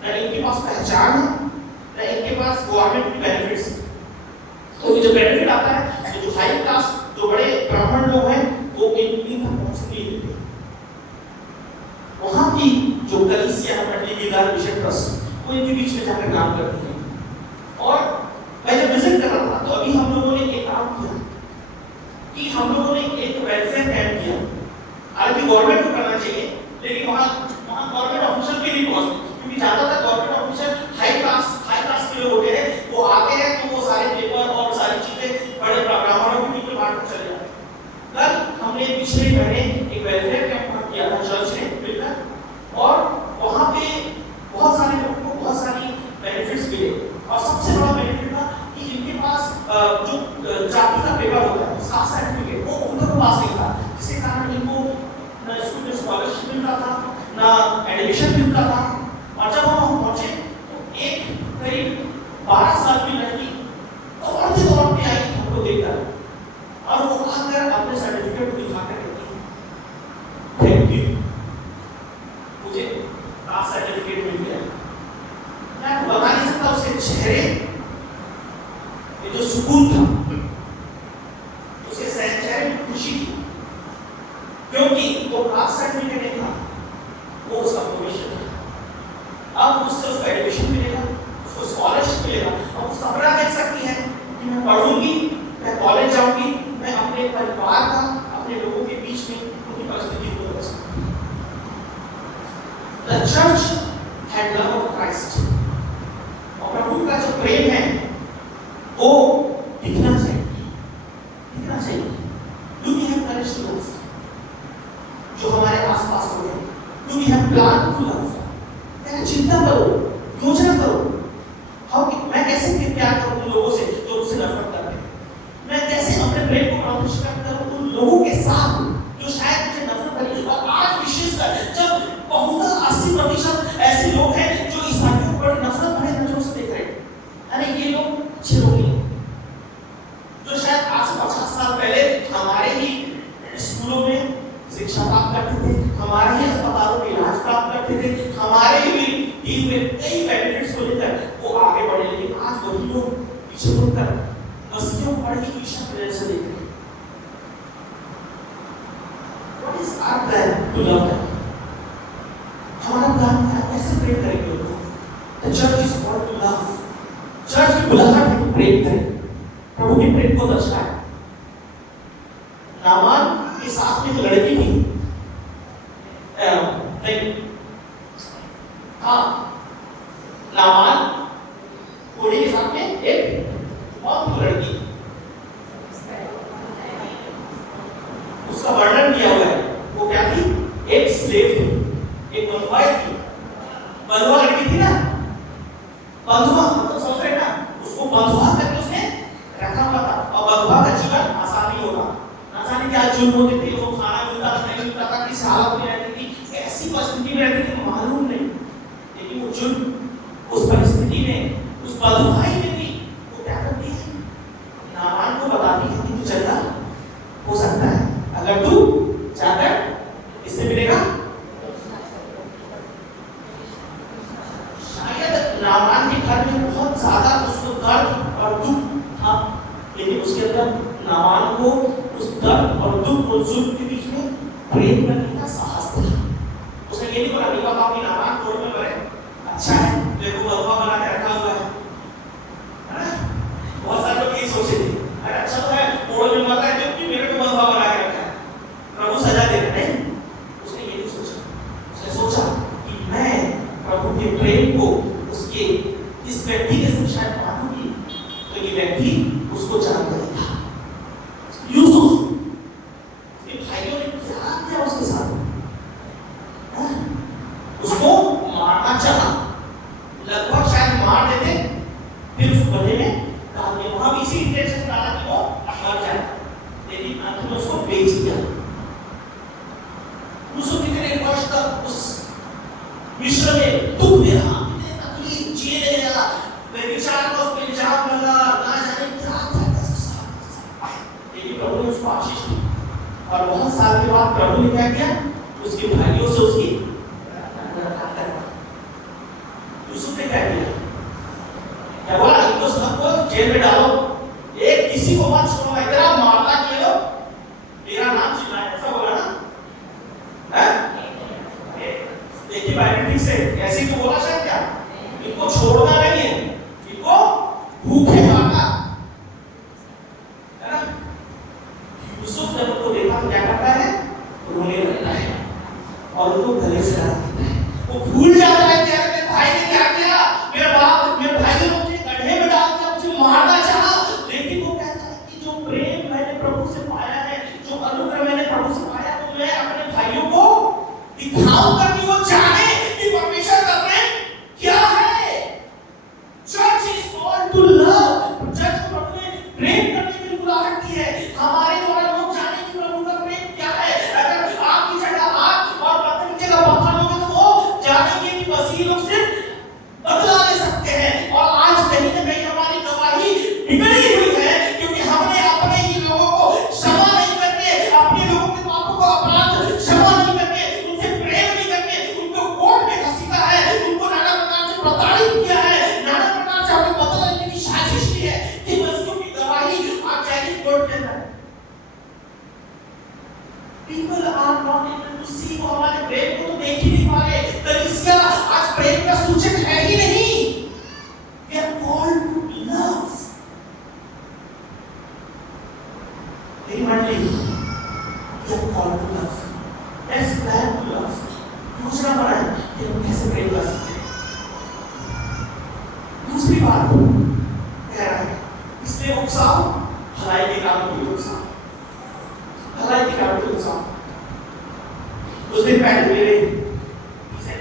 न इनके पास पहचान है, न इनके पास गवर्नमेंट की बेनिफिट्स है। तो ये जो बेनिफिट आता है, जो हाई क्लास, जो बड़े ब्राह्मण लोग हैं, वो इन तक पहुंच नहीं देते। वहाँ की जो कलीसिया मंडली केदार मिशन ट्रस्ट, वो इनके बीच में जाकर काम करती है। और काम किया कि हम लोगों ने एक वेलफेयर कैंप किया। हालांकि गवर्नमेंट को करना चाहिए, लेकिन वहाँ गवर्नमेंट ऑफिसर भी नहीं पहुंचते, क्योंकि ज्यादातर गवर्नमेंट ऑफिसर हाई क्लास के लोग होते हैं। वो आते हैं तो वो सारे पेपर और सारी चीजें बड़े ब्राह्मणों के बीच में बांट चले जाते हैं। कल हमने पिछले महीने एक वेलफेयर कैंप किया था चर्च ने मिलकर, और वहाँ पे बहुत सारे लोगों को बहुत सारी बेनिफिट्स मिले। और सबसे बड़ा बेनिफिट था कि इनके पास जो जाति का पेपर होता है, कास्ट सर्टिफिकेट, वो उनके पास नहीं था, जिसके कारण इनको ना स्कूल में स्कॉलरशिप मिलता था, ना एडमिशन मिलता था। और जब हम पहुंचे तो एक करीब 12 साल की लड़की दौड़ते आई हमको देखकर, और वो आकर अपने सर्टिफिकेट दिखाकर कहती है थैंक यू, मुझे कास्ट सर्टिफिकेट मिल गया। मैं बता नहीं सकता उसके चेहरे ये जो सुकून था, उसके चेहरे में खुशी थी, क्योंकि वो कास्ट सर्टिफिकेट नहीं था, वो उसका भविष्य था। अब उससे उसका एडमिशन मिलेगा, उसको स्कॉलरशिप मिलेगा, और वो सपना देख सकती है कि मैं पढ़ूंगी, मैं कॉलेज जाऊंगी, मैं अपने परिवार का, अपने लोगों के बीच में उनकी परिस्थिति को बदल सकती हूँ। The church had love of Christ, और प्रभु का जो प्रेम है वो दिखना चाहिए, दिखना चाहिए। Do we have courage to love? जो हमारे आसपास हो गए, Do we have plan to love? चिंता करो, योजना करो, मैं कैसे प्यार करूं उन लोगों से जो मुझसे नफरत करते हैं। मैं कैसे अपने प्रेम को प्रदर्शित करूं उन लोगों के साथ जो शायद मुझे नफरत करें। और आज विशेषकर जब बहुत 80% ऐसे लोग हैं जो ईसाइयों पर नफरत भरे नजरों से देख रहे हैं। अरे ये लोग अच्छे लोग नहीं, जो शायद आज से 50 साल पहले हमारे ही स्कूलों में शिक्षा प्राप्त करते थे, हमारे ही अस्पतालों में इलाज प्राप्त करते थे, हमारे ही टीम में कई बेनिफिट्स को लेकर वो आगे बढ़े। लेकिन आज वही लोग पीछे मुड़कर मसीहियों पर ही ईर्ष्या की नजर से देख रहे हैं। What is our plan to love them? हमारा प्लान क्या है? कैसे प्रेम करेंगे उनको? The church is called to love. Church की बुलाहट है कि प्रेम करें, प्रभु के प्रेम को दर्शाएं। नामान के साथ में एक लड़की थी, नामान घोड़े के साथ में एक बहुत लड़की, उसका वर्णन किया हुआ है। वो क्या थी? एक स्लेव थी, एक बंधुआ थी। बंधुआ लड़की थी ना, बंधुआ तो समझ रहे ना, उसको बंधुआ करके उसने रखा हुआ था। और बंधुआ का जीवन आसान नहीं होगा, ना जाने क्या जुल्म होते थे, वो खाना मिलता था नहीं मिलता था, किस हालत में रहती थी, कैसी परिस्थिति में रहती थी मालूम नहीं। लेकिन वो जुल्म उस परिस्थिति में, उस बंधुआई में भी वो क्या करती है? नामान को बताती है कि तू चलना हो सकता है, अगर तू जाकर इससे मिलेगा। शायद नामान के घर में बहुत ज्यादा उसको दर्द और दुख था, लेकिन उसके अंदर नामान को उस दर्द और दुख और जुल्म के बीच में प्रेम करने का साहस था। उसने ये नहीं बोला कि बाबा अपनी नामान कोर्ट में मरे, अच्छा है मेरे को बंधुआ बना के रखा हुआ है ना। बहुत सारे लोग ये सोचे थे, अरे अच्छा तो है कोर्ट में मर रहा है जबकि मेरे को बंधुआ बना के रखा है, प्रभु सजा दे रहे हैं। उसने ये नहीं सोचा, उसने सोचा कि मैं प्रभु के प्रेम को उसके इस व्यक्ति के साथ शायद बांटूंगी तो ये व्यक्ति उसको जान करेगा। यूसुफ के भाइयों ने क्या किया उसके साथ? उसको मारना चाहा, लगभग शायद मार देते, फिर उस गड्ढे में डाल दिया। वहां भी इसी इंटेंशन से डाला कि वो मर जाए, लेकिन अंत में उसको बेच दिया। यूसुफ कितने वर्ष तक उस मिस्र में दुख में रहा, कितने तकलीफ झेले रहा, व्यभिचार का उसमें इल्जाम लगा, ना जाने क्या था, लेकिन प्रभु ने उसको आशीष दी। और बहुत साल के बाद प्रभु ने क्या किया? उसके भाइयों से उसकी यूसुफ ने क्या किया? क्या बोला? इनको सबको जेल में डालो, एक किसी को मत छोड़ो, इतना मारना किए लो, मेरा नाम चिल्लाए, ऐसा बोला ना? देखिए बाइबल ठीक से ऐसे तो बोला शायद क्या? इनको छोड़ना नहीं है, इनको भूखे मारना है ना। मेरी मंडली, you are called to love. Let's plan to love. दूसरा बड़ा है कि हम कैसे प्रेम कर सकते हैं। दूसरी बात कह रहा है, इसलिए उकसाओ, भलाई के काम के लिए उकसाओ, भलाई के काम के लिए उकसाओ। कुछ दिन पहले मेरे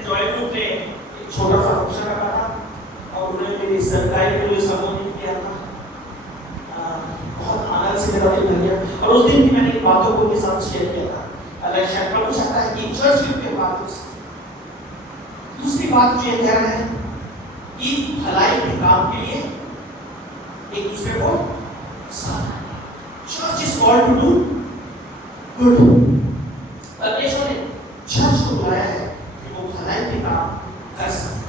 जॉय ग्रुप ने एक छोटा सा फंक्शन रखा था और उन्होंने मेरी सरकारी के लिए संबोधित किया था। बहुत आनंद से मेरा दिल भर गया और उस दिन भी मैंने इन बातों को उनके साथ शेयर किया था। अल्लाह शायद प्रभु चाहता है कि चर्च ग्रुप के बातों से दूसरी बात मुझे कह रहा है कि भलाई के काम के लिए एक दूसरे को साथ। Church is called to do good. परमेश्वर ने चर्च को बुलाया है कि वो भलाई के काम कर सके।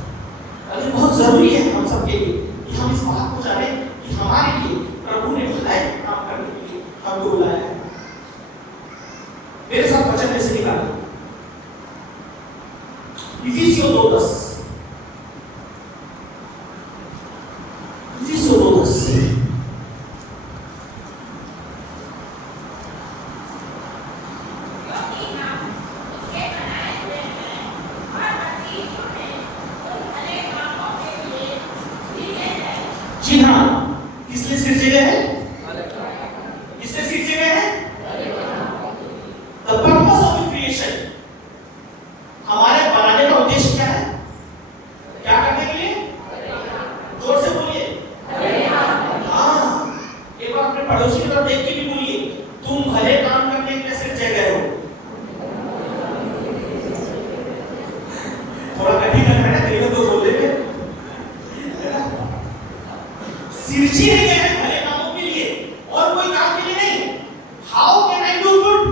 और ये बहुत जरूरी है हम सबके लिए कि हम इस बात को जाने कि हमारे लिए प्रभु ने भलाई के काम करने के लिए हमको बुलाया है। मेरे साथ वचन में से निकालो इफिसियों 2:10। इफिसियों 2:10 जी हाँ, किसने सृजे गए हैं? किसने सृजे गए हैं? The purpose of the creation, हमारे बनाने का उद्देश्य क्या है? क्या करने के लिए? जोर से बोलिए। हाँ, एक बार अपने पड़ोसी की तरफ देख के भी बोलिए, तुम भले काम करने के लिए सृजे गए हो। थोड़ा कठिन लग रहा है, कहीं तो बोल देंगे। सृजे गए हैं भले कामों के लिए और कोई काम के लिए नहीं। How can I do good?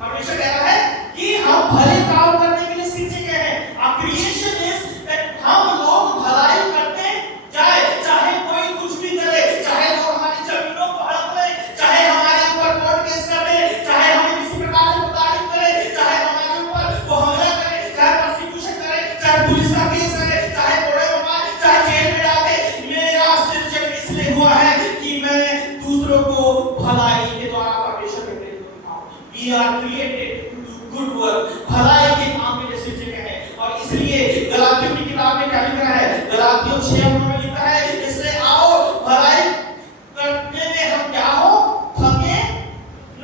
परमेश्वर कह रहा है कि हम भले काम करने के लिए सृजे गए हैं। Our creation is that हम लोग भलाई करते जाए, चाहे कोई कुछ भी करे, चाहे वो हमारी जमीनों को हड़प ले, चाहे हमारे ऊपर कोर्ट केस कर दे, चाहे हमें किसी प्रकार से प्रताड़ित करे, चाहे हमारे ऊपर वो हमला करे, चाहे प्रोसिक्यूशन करे, चाहे पुलिस का केस करे, चाहे कोड़े मारे, चाहे जेल में डाल दे। मेरा सृजन इसलिए हुआ है कि मैं दूसरों को भलाई के द्वारा परमेश्वर के प्रेम को दिखाऊं। We are created to do good work। भलाई के काम के लिए सृजे गए हैं और इसलिए गलातियों की किताब में क्या लिखा है? गलातियों 6 में लिखा है, इसलिए आओ भलाई करने में हम क्या हो? थके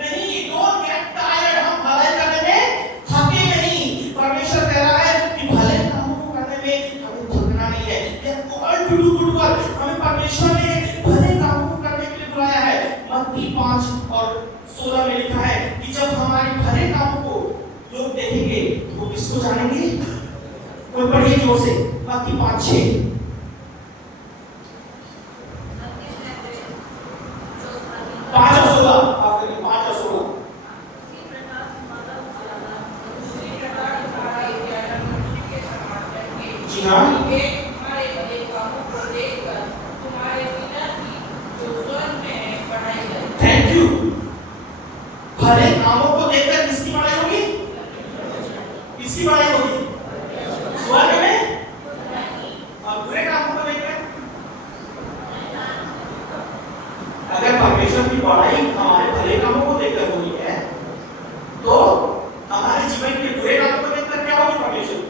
नहीं। Don't get tired। हम भलाई करने में थके नहीं। परमेश्वर कह रहा है कि भले कामों को करने में हमें थकना नहीं है। We are called to do good work। हमें परमेश्वर ने भले कामों को करने के लिए बुलाया है। मत्ती 5:16 में लिखा है कि जब हमारे भले कामों को लोग देखेंगे तो वो किसको जानेंगे? कोई पढ़िए जोर से, मत्ती 5:6। 5:16, आप करिए 5:16। जी हाँ, थैंक यू। भले कामों को देखकर किसकी बड़ाई होगी? किसकी बड़ाई होगी? स्वर्ग में। और बुरे कामों को देखकर, अगर परमेश्वर की बड़ाई हमारे भले कामों को देखकर होनी है तो हमारे जीवन के बुरे कामों को देखकर क्या होगी परमेश्वर?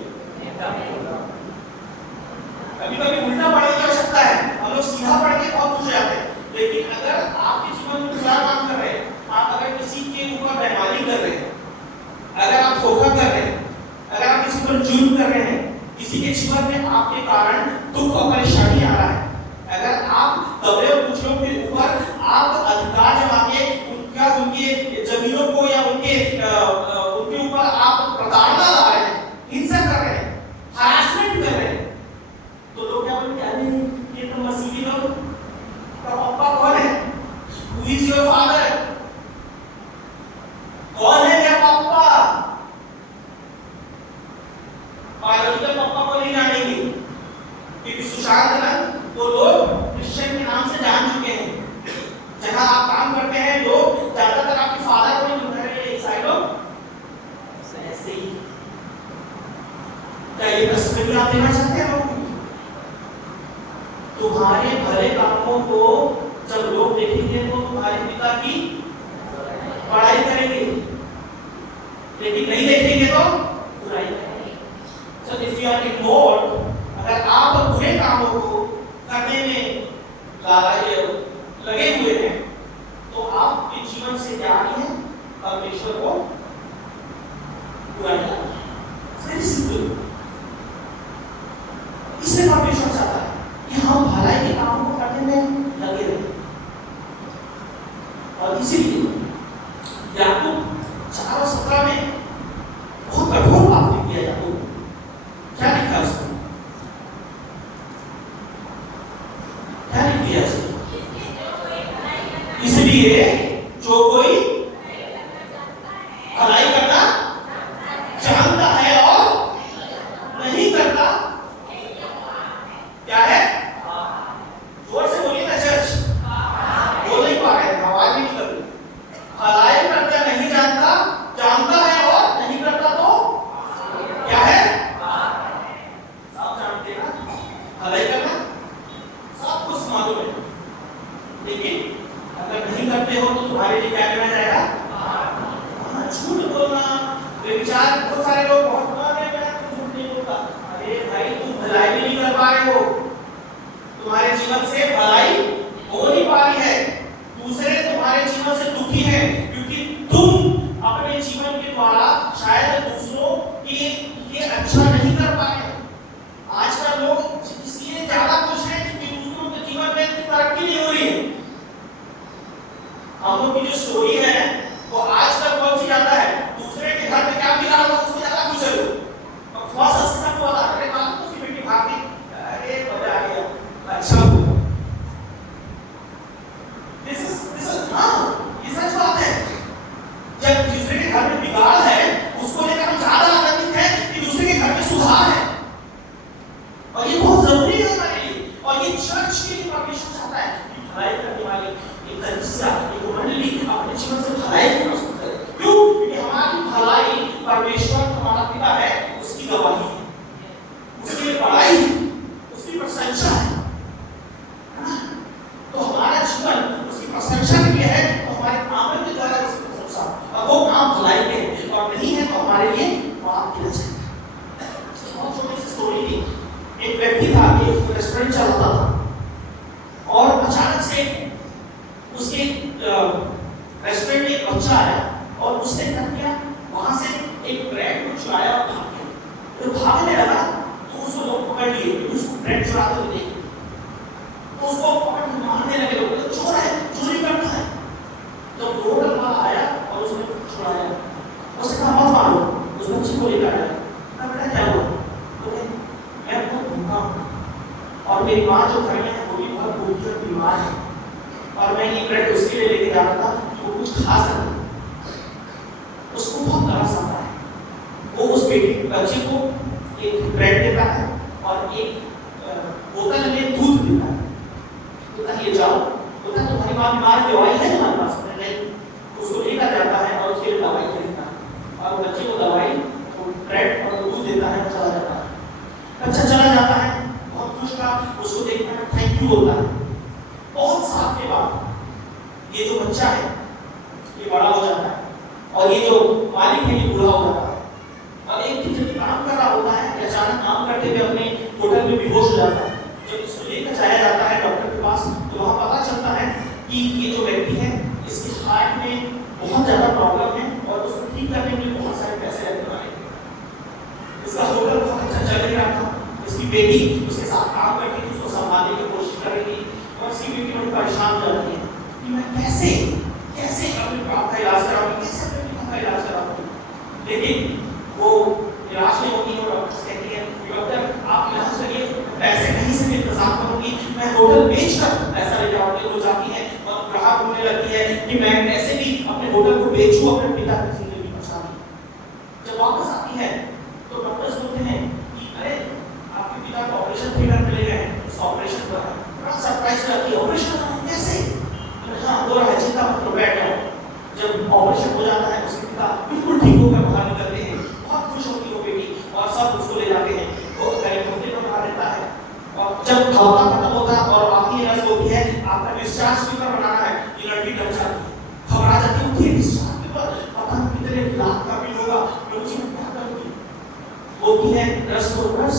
कभी कभी उल्टा पढ़ने की आवश्यकता है। हम लोग सीधा पढ़ के बहुत खुश हो जाते हैं, लेकिन अगर आपके जीवन में बुरा काम कर रहे हैं, आप अगर किसी के ऊपर बेईमानी कर रहे हैं, अगर आप धोखा कर रहे हैं, अगर आप किसी पर जुल्म कर रहे हैं, किसी के जीवन में आपके कारण दुख और परेशानी आ रहा है, अगर आप दबे और कुचलों के ऊपर आप अधिकार जमा के उनके जमीनों को या उनके ऊपर आप प्रताड़ना ला रहे हैं, हिंसा कर रहे हैं, हरासमेंट कर रहे हैं, तो लोग क्या बोलेंगे? अरे ये तो मसीही लोग का पापा कौन है? Who is your father? कौन है क्या पापा? बायोलॉजिकल पापा को नहीं जानेंगे क्योंकि सुशांत ना वो लोग क्रिश्चियन के नाम से जान चुके हैं। जहां आप काम करते हैं लोग ज्यादातर आपके फादर को नहीं बोल रहे हैं, ईसाई लोग ऐसे ही। क्या ये तस्वीर आप देना चाहते हैं? तुम्हारे भले कामों को जब लोग देखेंगे तो तुम्हारे पिता की लेकिन नहीं देखेंगे तो बुराई करेंगे। So if you are ignored, अगर आप बुरे कामों को करने में लगे हुए हैं तो आपके जीवन से क्या है? परमेश्वर को बुराई करना। Very simple. इसलिए परमेश्वर चाहता है कि हम भलाई के कामों को करने में लगे रहें। और इसीलिए याकूब 4:17 में बहुत कठोर बात लिखी है। याकूब क्या लिखा उसने? क्या लिख दिया उसने? इसलिए जो कोई भलाई करना जानता है और नहीं करता, क्या है? जोर से बोलिए ना चर्च। बोल नहीं पा रहे, आवाज नहीं निकल रही। भलाई करना नहीं जानता, जानता है और नहीं करता तो क्या है? सब जानते हैं ना, भलाई करना सब कुछ मालूम है, लेकिन अगर नहीं करते हो तो तुम्हारे लिए क्या करना जाएगा? झूठ बोलना, व्यभिचार। बहुत सारे लोग बहुत झूठ नहीं बोलता। अरे भाई, तुम भलाई भी नहीं कर पा रहे हो, तुम्हारे जीवन से भलाई हो नहीं पा रही है, दूसरे तुम्हारे जीवन से दुखी है, क्योंकि तुम अपने जीवन के द्वारा शायद दूसरों के लिए अच्छा नहीं कर पाए। आजकल लोग इसलिए ज्यादा खुश हैं कि दूसरों के जीवन में तरक्की नहीं हो रही है। हम लोग की जो स्टोरी है वो आजकल कौन सी ज्यादा है? दूसरे के घर में क्या बिगाड़ हुआ उसको ज्यादा खुश है लोग। और थोड़ा सा सबको बता रहे बात तो उसकी बेटी भाग गई, अरे मजा आ गया, अच्छा हुआ। दिस इज हाँ, ये सच बात है। जब दूसरे के घर में बिगाड़ है उसको लेकर हम ज्यादा आनंदित हैं कि दूसरे के घर में सुधार है, और ये बहुत जरूरी है हमारे लिए। और ये चर्च के लिए परमेश्वर चाहता है कि भलाई करने वाले एक कलीसिया, एक मंडली अपने जीवन से भलाई की कोशिश करे। क्यों? क्योंकि हमारी भलाई परमेश्वर हमारा पिता है, उसकी गवाही है, उसकी बड़ाई है, उसकी प्रशंसा है। तो हमारा जीवन उसकी प्रशंसा के लिए है, तो हमारे काम के द्वारा उसकी प्रशंसा, और वो काम भलाई के है, और नहीं है तो हमारे लिए पाप किया जाएगा। बहुत छोटी सी स्टोरी थी। एक व्यक्ति था, एक रेस्टोरेंट चलाता था, और अचानक से उसके रेस्टोरेंट में एक बच्चा आया और उसने क्या किया, वहां से एक ब्रेड को चुराया और भाग गया। तो भागने लगा तो उसको लोग पकड़ लिए, उसको ब्रेड चुराते हुए देखे तो उसको पकड़ के मारने लगे लोग, तो चोर है, चोरी करता है। तो होटल वाला आया और उसने छुड़ाया, उसने कहा मत मारो, उस बच्चे को लेकर आया। बेटा क्या हुआ? तो मैं बहुत भूखा हूँ और मेरी माँ जो घर में है वो भी बहुत भूखी और बीमार है, और मैं ये ब्रेड उसके लिए लेके जा रहा था वो कुछ खा सके। उसको बहुत तरस आता है, वो उस बच्चे को एक ब्रेड देता है और एक बोतल में दूध देता है। बोलता है ये जाओ, बोलता है तुम्हारी माँ बीमार है, दवाई है तुम्हारे पास? नहीं। उसको लेकर जाता है और उसके लिए दवाई खरीदता है, और बच्चे को दवाई, ब्रेड और दूध देता है, चला जाता है। बच्चा चला जाता है, बहुत खुश था, उसको देखता है, थैंक यू बोलता है। बहुत साल के बाद ये जो बच्चा है ये बड़ा हो जाता है, और ये जो मालिक है ये बूढ़ा हो जाता है, और एक दिन जब काम कर रहा होता है अचानक काम करते हुए अपने होटल में बेहोश हो जाता है। जब इसको लेकर जाया जाता है डॉक्टर के पास तो वहाँ पता चलता है कि ये जो व्यक्ति है इसके हार्ट में बहुत ज़्यादा प्रॉब्लम है, और उसको ठीक करने के लिए बहुत सारे पैसे लगने वाले हैं। इसका होटल बहुत अच्छा चल रहा था, इसकी बेटी उसके साथ काम करती थी, उसको संभालने की कोशिश कर रही थी, और उसकी बेटी बड़ी परेशान हो जाती है कि मैं कैसे कैसे अपने बाप का इलाज कराऊंगी, कैसे अपने पिता का इलाज कराऊंगी। लेकिन वो निराश नहीं होती है, और डॉक्टर कहती है डॉक्टर आप इलाज करिए, पैसे कहीं से भी इंतजाम करूंगी, मैं होटल बेचकर पैसा ले जाऊंगी। वो जाती है और ग्राहक बोलने लगती है कि मैं कैसे भी अपने होटल को बेचूं, अपने पिता की जिंदगी बचाऊं। जब वापस आती है तो डॉक्टर्स बोलते हैं कि अरे आपके पिता को ऑपरेशन थिएटर में ले गए हैं, उस ऑपरेशन पर बड़ा सरप्राइज रहती है, ऑपरेशन कैसे? हाँ हो रहा है, चिंता मत करो, बैठ जाओ। जब ऑपरेशन हो जाता है उसके पिता बिल्कुल ठीक होकर बाहर निकलते हैं, बहुत खुश होती है वो बेटी, और सब उसको ले जाते हैं, वो हेलीकॉप्टर पर बाहर रहता है। और जब हवा खत्म होता है और आखिरी नर्स बोलती है आपका डिस्चार्ज पेपर बनाना है, ये लड़की डर जाती है, घबरा जाती है, उठिए डिस्चार्ज पेपर, पता नहीं कितने लाख का बिल होगा, नर्स को, नर्स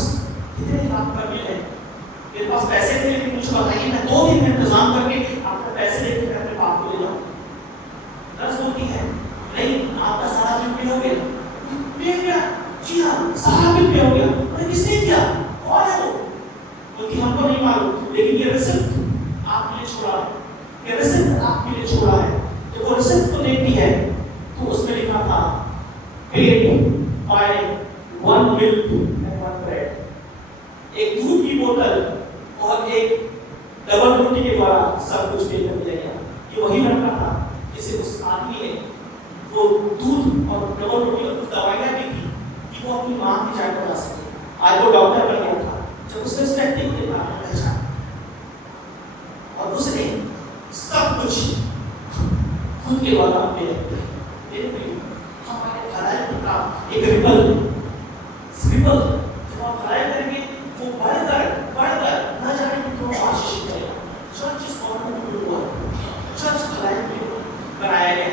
कितने काम का बिल है, मेरे पास पैसे थे लेकिन मुझे बताइए, मैं 2 दिन में इंतजाम करके आपका पैसे लेके मैं अपने बाप को ले जाऊँ। नर्स बोलती है नहीं, आपका सारा बिल पे हो गया। जी हाँ, सारा बिल पे हो गया। अरे किसने किया, कौन है वो? बोलती हमको नहीं मालूम, लेकिन ये रिसिप्ट आपके लिए छोड़ा है, ये रिसिप्ट आपके लिए छोड़ा है। जब वो रिसिप्ट को देखती है तो उसमें लिखा था paid by 1 milk and 1 bread, एक दूध की बोतल और एक डबल रोटी के द्वारा सब कुछ पे कर दिया गया। ये वही लड़का था जिसे उस आदमी ने वो दूध और डबल रोटी और दवाइयां दी थी कि वो अपनी मां की जान बचा सके। आज वो डॉक्टर बन गया था। जब उसने उस व्यक्ति को देखा पहचान, और उसने सब कुछ खुद के द्वारा अपने हमारे भलाई का काम एक रिपल जब आप भलाई करेंगे वो बढ़कर न जाने कितनों आशीष करेगा। चर्च इस चर्च भलाई के लिए बनाया गया है।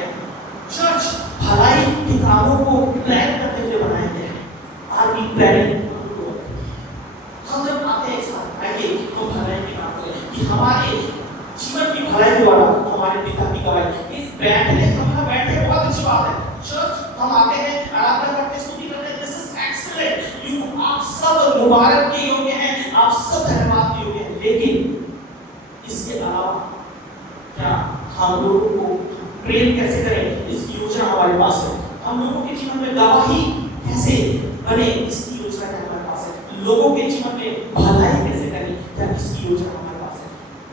चर्च भलाई के कामों को प्लान करते हुए बनाया गया है। आर्मी प्लानिंग हम जब आते हैं एक साथ आइए तो भलाई के काम करें कि हमारे जीवन की भलाई के द्वारा हमारे पिता की गवाही। इस बैठने हम यहाँ बैठे बहुत अच्छी बात है। चर्च हम आते हैं, आराधना करते हैं, स्तुति करते हैं, दिस इज एक्सीलेंट। यू आप सब मुबारक के योग्य हैं, आप सब धन्यवाद के योग्य हैं। लेकिन इसके अलावा क्या हम लोगों को प्रेम कैसे करें, इसकी योजना हमारे पास है। हम लोगों के जीवन में गवाही कैसे बने, इसकी योजना हमारे पास है। लोगों के जीवन में भलाई कैसे करें, क्या इसकी योजना हमारे पास है।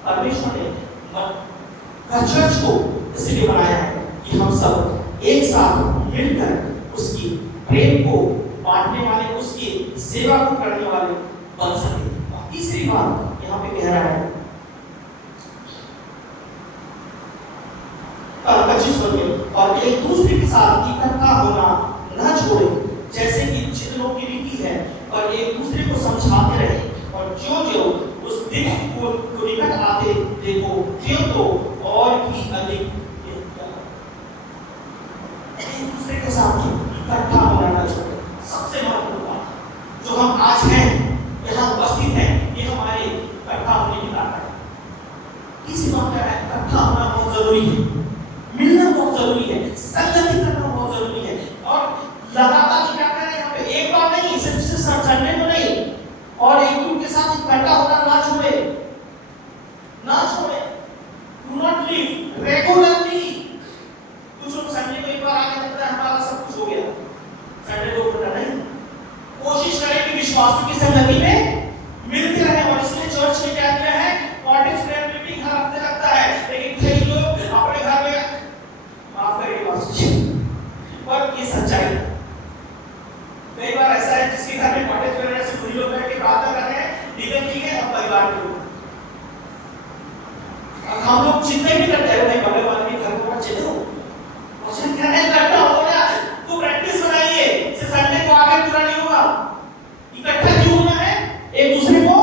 परमेश्वर ने चर्च को इसलिए बनाया है कि हम सब एक साथ मिलकर उसकी प्रेम को बांटने वाले, उसकी सेवा को करने वाले बन सके। तीसरी बात यहाँ पे कह रहा है 25 में, और एक दूसरे के साथ इकट्ठा होना न छोड़े जैसे कि जिन लोगों की रीति है, और एक दूसरे को समझाते रहे, और जो उस दिन को निकट आते देखो, क्यों तो और भी अधिक एक दूसरे के साथ इकट्ठा होना न छोड़े। सबसे महत्वपूर्ण बात जो हम आज हैं, यहाँ उपस्थित हैं, ये हमारे इकट्ठा होने की बात है। किसी बात का इकट्ठा होना बहुत जरूरी है, मिलना बहुत जरूरी है, संगति करना बहुत जरूरी है। और लगातार क्या करें यहाँ पे, एक बार नहीं, सिर्फ संडे को नहीं, और एक दूसरे के साथ इकट्ठा होना ना छोड़े। Do not live regularly. कुछ लोग संडे को एक बार आके लगता है हमारा सब कुछ हो गया, संडे को करना नहीं। कोशिश करें कि विश्वासियों की संगति में मिलते रहें। और इसलिए चर्च ने क्या किया है, कॉटेज प्रेयर मीटिंग हर हफ्ते लगता है, लेकिन कई लोग अपने घर में, माफ करिए पर ये सच्चाई है। कई बार ऐसा है जिसके घर में कॉटेज प्रेयर से बुरी लोग बैठ के प्रार्थना कर रहे हैं, निकल ठीक है, अब परिवार के लोग हम लोग चिंता भी करते हैं, भाई बगल वाले के घर को चले हो, वचन क्या है, इकट्ठा हो गया तो प्रैक्टिस बनाइए, सिर्फ संडे को आगे पूरा नहीं होगा। इकट्ठा क्यों होना है, एक दूसरे को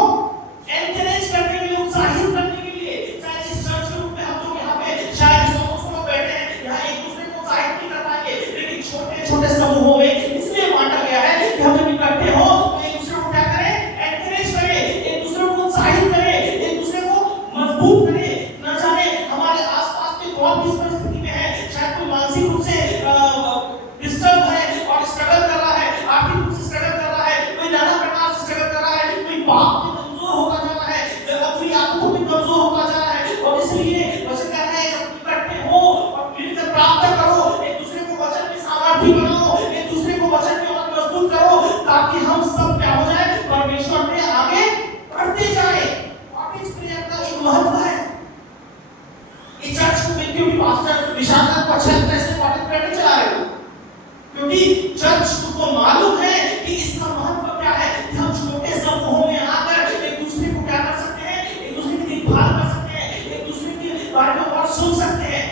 एनकरेज करने के लिए, उत्साहित करने के लिए। चाहे इस चर्च के रूप में हम लोग यहाँ पे शायद 100 लोग बैठे हैं, यहाँ एक दूसरे को उत्साहित नहीं कर पाएंगे, लेकिन छोटे-छोटे समूहों में इसलिए बांटा गया है कि हम जब इकट्ठे हो तो एक दूसरे को क्या करें, एनकरेज करें, एक दूसरे को उत्साहित करें, एक दूसरे को मजबूत करें। न जाने हमारे आसपास में कौन किस परिस्थिति में है, शायद कोई मानसिक रूप से डिस्टर्ब है और स्ट्रगल कर रहा है, आर्थिक रूप से स्ट्रगल कर रहा है, कोई नाना प्रकार से स्ट्रगल कर रहा है, कोई पाप में कमजोर होता जा रहा है, अपनी आत्मा में कमजोर होता जा रहा है। और इसलिए वचन कहता है जब इकट्ठे हो और मिलकर प्रार्थना करो, एक दूसरे को वचन में सामर्थ्य बनाओ, एक दूसरे को वचन में और मजबूत करो, ताकि हम सब क्या हो जाए, परमेश्वर में आगे बढ़ते जाए। कॉटेज प्रेयर का एक महत्व है। ये चर्च को क्योंकि पास्टर विशाल को अच्छा लगता है इसलिए कॉटेज प्रेयर नहीं चला रहे हो, क्योंकि चर्च को मालूम है कि इसका महत्व क्या है, कि हम छोटे समूहों में आकर एक दूसरे को क्या कर सकते हैं, एक दूसरे की देखभाल कर सकते हैं, एक दूसरे के बारे में और सुन सकते हैं।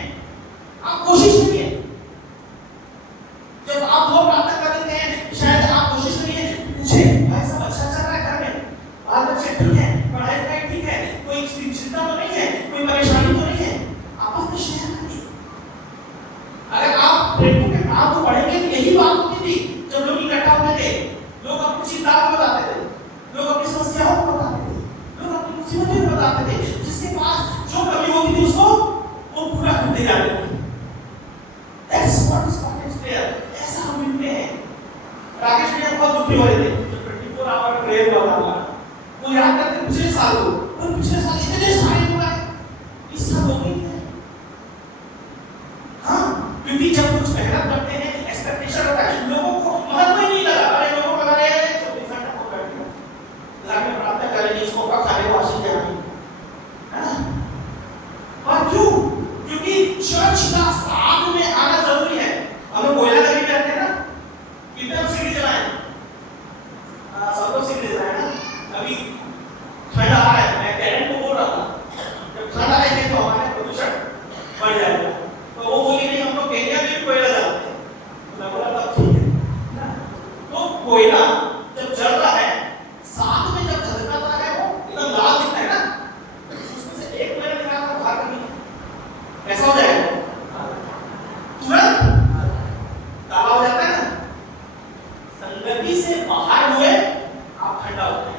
आप कोशिश करिए, जब आप वो प्रार्थना कर लेते हैं, शायद आप कोशिश करिए, पूछे भाई सब अच्छा चल रहा है घर में, बाल बच्चे ठीक है, पढ़ाई लिखाई ठीक है, कोई चिंता तो नहीं है, कोई परेशानी तो नहीं है, आपस में शेयर करिए। अगर आप प्रेम के काम को पढ़ेंगे तो यही बात होती थी जब लोग इकट्ठा होते थे, लोग अपनी चिंता को क्योंकि जब कुछ मेहनत करते हैं एक्सपेक्टेशन होता है, लोगों को महत्व ही नहीं लगा, अरे लोगों को लगा रहे हैं 24 घंटा को बैठे घर में प्रार्थना करेंगे, इसको का खाने वाशी जाएंगे, और क्यों? क्योंकि चर्च का साथ में आना जरूरी है। हम लोग कोयला लगे रहते हैं ना, कितने लोग सीढ़ी चलाए, सब लोग सीढ़ी चलाए ना। अभी ठंड आ रहा है, मैं कैरेंट को बोल रहा था जब ठंड आएगी तो हमारे प्रदूषण बढ़ जाएगा, तो वो बोली नहीं हम लोग केन्या में भी कोयला जलाते हैं, तो मैं बोला तब ठीक है ना। तो कोयला जब जल रहा है, साथ में जब धधकाता है वो एकदम लाल दिखता है ना, उसमें से एक कोयला निकाल कर बाहर करनी कैसा हो जाएगा? तुरंत काला हो जाता है ना। संगति से बाहर हुए आप ठंडा हो गए,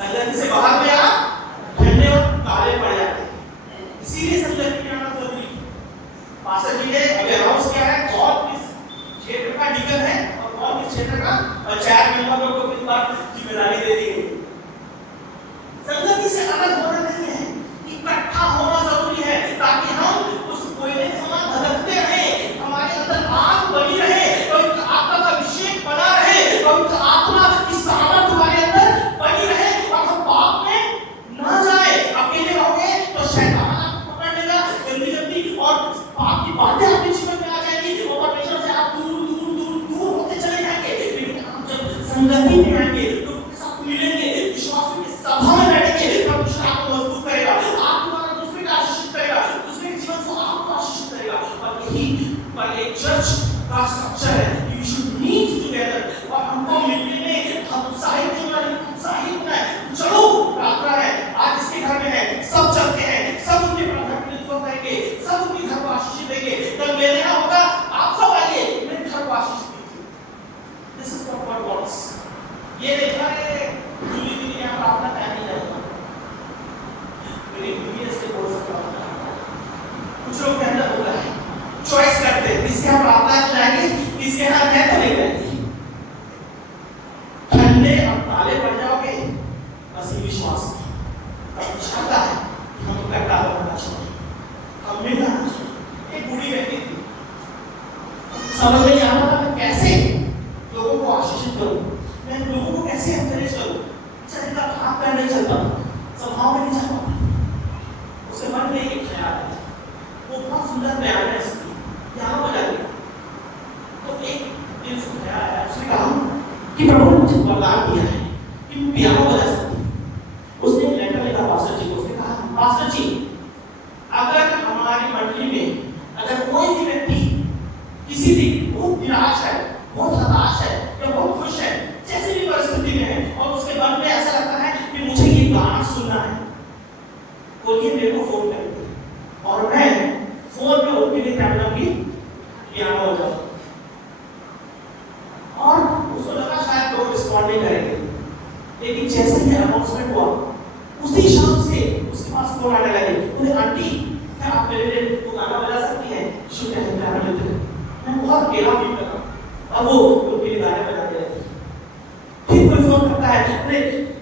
संगति से बाहर में आप ठंडे और काले पड़ जाते हैं। इसीलिए संगति में आना जरूरी है। पास्टर जी ने अभी अनाउंस किया है कौन किस क्षेत्र का डीकन है और कौन किस क्षेत्र का पंचायत मेंबर को किस बात जिम्मेदारी दे दी गई। संगति से अलग होना नहीं है, इकट्ठा होना जरूरी है, ताकि हम उस कोयले के समान धधकते रहें, हमारे अंदर आग बनी रहे, पवित्र आत्मा का अभिषेक बना रहे, पवित्र आत्मा की सामर्थ हमारे अंदर बनी रहे, और हम पाप में ना जाए। अकेले रहोगे तो शैतान आपको पकड़ लेगा जल्दी जल्दी, और पाप की बातें आपके जीवन में आ जाएगी, और परमेश्वर से आप दूर दूर दूर दूर होते चले जाएंगे। लेकिन आप जब संगति में आएंगे, लोगों के साथ मिलेंगे, विश्वासियों की सभा में बैठेंगे, परमेश्वर आपको मजबूत करेगा, पर एक चर्च का स्ट्रक्चर है, you should meet together, और हमको मिलने में हम उत्साहित होना है। चलो प्रार्थना है, आज इसके घर में है, सब चलते हैं, सब उनके प्रतिनिधित्व करेंगे, सब उनके घर को आशीष देंगे। कल मेरे यहाँ होगा, आप सब आइए मेरे घर को आशीष दीजिए। This is what God wants। ये देखा है जूली दीदी यहाँ प्रार्थना करने नहीं जाएगा, मेरी बीवी से बोल सकता हूँ, कुछ लोग के अंदर होता है चॉइस करते हैं, किसके यहाँ प्रार्थना जाएंगे, किसके यहाँ है तो नहीं जाएंगे। ठंडे और काले पड़ जाओगे, बस ये विश्वास चाहता है कि हम इकट्ठा होना चाहिए, हम मिलना चाहिए। एक बूढ़ी व्यक्ति थी, समझ में नहीं आता था मैं कैसे लोगों को आशीषित करूं, मैं लोगों को कैसे एनकरेज करूं। चल का हाथ पैर नहीं चलता, सभाओं में नहीं जाता, उसके मन में एक ख्याल है, वो बहुत सुंदर बयान है यहाँ बजा दिया। तो एक दिन सुनाया है, उसने कहा कि प्रभु ने मुझे वरदान दिया है कि मैं पियानो बजा सकती हूँ। उसने एक लेटर लिखा पास्टर जी को, उसने कहा पास्टर जी, अगर हमारी मंडली में अगर कोई भी व्यक्ति किसी दिन बहुत निराश है, बहुत हताश है या बहुत खुश है, जैसी भी परिस्थिति में है, और उसके मन में ऐसा लगता है कि मुझे ये गाना सुनना है, तो ये मेरे को फोन करेंगे और मैं फोन में उनके लिए क्या करूंगी, पियानो हो जाओ। और उसको लगा शायद लोग रिस्पॉन्ड नहीं करेंगे, लेकिन जैसे ही अनाउंसमेंट हुआ उसी शाम से उसके पास फोन आने लगे, बोले आंटी क्या आप मेरे लिए तो गाना बजा सकती हैं? शुभ है, गाना लेते हैं, मैं बहुत अकेला फील कर रहा हूँ। अब वो उनके लिए गाने बजाते रहते हैं। फिर कोई फोन करता है, अरे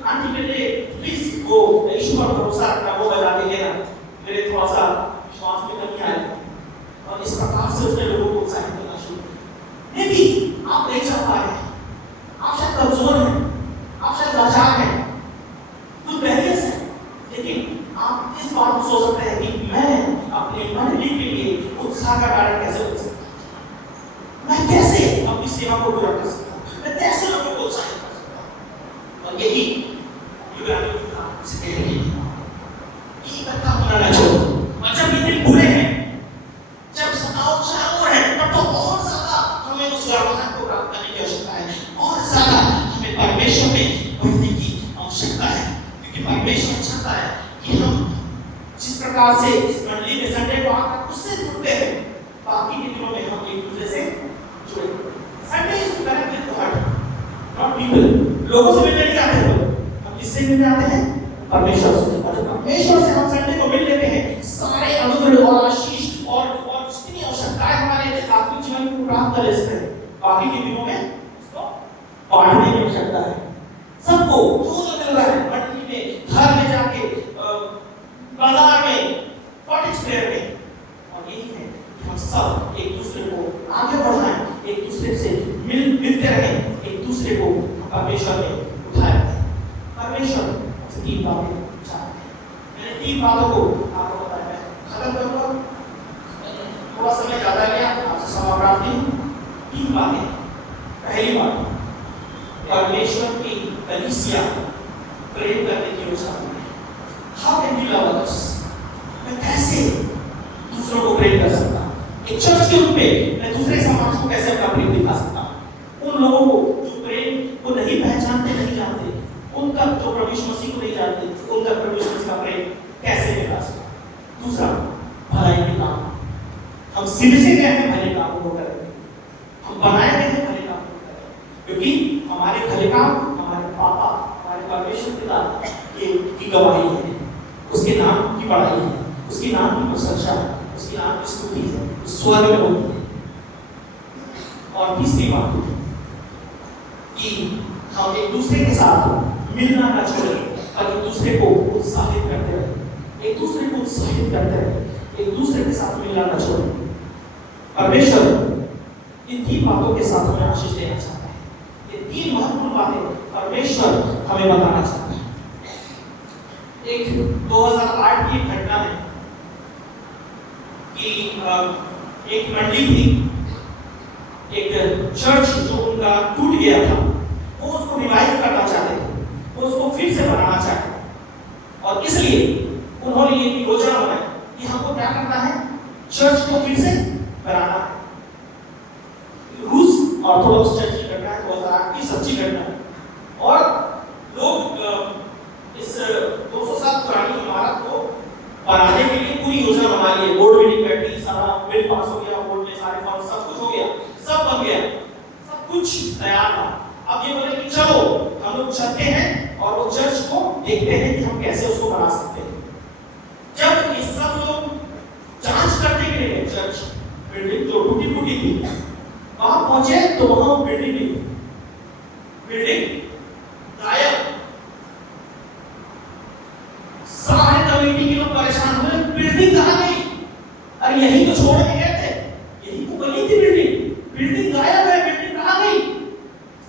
आंटी मेरे लिए प्लीज वो यीशु पर भरोसा रखना, वो बजा दीजिए ना, मेरे थोड़ा सा श्वास में कमी आई। और इस प्रकार से उसने लोगों को उत्साहित करना शुरू किया। मे बी आप नहीं चाह पा रहे हैं, आप शायद कमजोर हैं, आप शायद लाचार हैं, कुछ बैरियर्स हैं, लेकिन आप इस बात को सोच सकते हैं कि मैं अपनी मंडली के लिए उत्साह का कारण कैसे बन सकता हूँ, मैं कैसे अपनी सेवा को पूरा कर सकता हूँ, मैं कैसे लोगों को उत्साहित कर सकता हूँ। और यही युगानी का सिखाएंगे कि इकट्ठा होना ना छोड़ो। और जब ये दिन बुरे हैं, जब सताव चारों ओर है, तब तो और ज्यादा हमें उस व्यवहार को प्राप्त करने की आवश्यकता है, और ज्यादा हमें परमेश्वर में बढ़ने की आवश्यकता है, क्योंकि परमेश्वर चाहता है कि हम जिस प्रकार से इस मंडली में संडे को आकर उससे जुड़ते हैं, बाकी के दिनों में हम एक दूसरे से जुड़े। Sunday is to connect with God, not people. लोगों से मिलने नहीं आते लोग, हम किससे मिलने आते हैं? परमेश्वर से। और जब परमेश्वर से हम संडे को मिल लेते हैं, सारे अनुग्रह और आशीष और जितनी आवश्यकताएं हमारे आत्मिक जीवन को प्राप्त कर लेते हैं, बाकी के दिनों में उसको बांटने की आवश्यकता है। सबको जो मिल रहा है मंडली में, घर में जाके, बाजार में, कॉटेज फेयर में, और यही है कि हम सब एक दूसरे को आगे बढ़ाएं, एक दूसरे से मिलते रहें, एक दूसरे को परमेश्वर में उठाएं। परमेश्वर से 3 बातें चाहते हैं। मैंने 3 बातों को आपको बताया, खत्म करूंगा, थोड़ा समय ज्यादा लिया, आपसे क्षमा प्रार्थी। 3 बातें। पहली बात, परमेश्वर की कलीसिया प्रेम करने की योजना है। How can we love others? मैं कैसे दूसरों को प्रेम कर सकता हूँ? एक चर्च के रूप में मैं दूसरे समाज को कैसे अपना प्रेम दिखा सकता हूँ? उन लोगों को जो प्रेम को नहीं पहचानते, नहीं जानते, उन तक जो प्रभु यीशु मसीह को नहीं जानते, उन तक प्रभु यीशु मसीह का प्रेम कैसे दिखा सकता हूँ? दूसरा, भलाई के काम। हम सिरजे गए हैं भले कामों को करने, हम बनाए गए हैं भले कामों को करने, क्योंकि हमारे भले काम हमारे पापा, हमारे परमेश्वर पिता की गवाही है, उसके नाम की बड़ाई है, उसके नाम की प्रशंसा है, उसके नाम की स्तुति है, स्वर्ग में होती है। और तीसरी बात कि हम एक दूसरे के साथ मिलना ना छोड़ें और एक दूसरे को उत्साहित करते रहें, एक दूसरे को उत्साहित करते रहें, एक दूसरे के साथ मिलना ना छोड़ें। परमेश्वर इन 3 बातों के साथ हमें आशीष देना चाहता है। ये 3 महत्वपूर्ण बातें परमेश्वर हमें बताना चाहता है। एक 2008 की घटना है कि एक मंडी थी, एक चर्च जो उनका टूट गया था, वो उसको रिवाइव करना चाहते थे, वो उसको फिर से बनाना चाहते थे। और इसलिए उन्होंने ये योजना बनाई कि हमको क्या करना है, चर्च को फिर से बनाना है। रूस ऑर्थोडॉक्स चर्च की घटना है, 2008 की सच्ची घटना है। और लोग इस 200 साल पुरानी इमारत को बनाने के लिए पूरी योजना बना ली है। बोर्ड मीटिंग बैठी, सारा बिल पास हो गया, बोर्ड में सारे फॉर्म सब कुछ हो गया, सब बन गया, सब कुछ तैयार था। अब ये बोले कि चलो हम लोग चलते हैं और वो चर्च को देखते हैं कि हम कैसे उसको बना सकते हैं। जब ये सब लोग जांच करने के लिए चर्च बिल्डिंग जो टूटी फूटी थी वहां पहुंचे तो वहां वो बिल्डिंग नहीं, बिल्डिंग गायब। सारे कमेटी के लोग परेशान हुए, बिल्डिंग कहां गई? अरे यही तो छोड़ के गए थे, यही तो बनी थी बिल्डिंग, बिल्डिंग गायब है, बिल्डिंग कहां गई?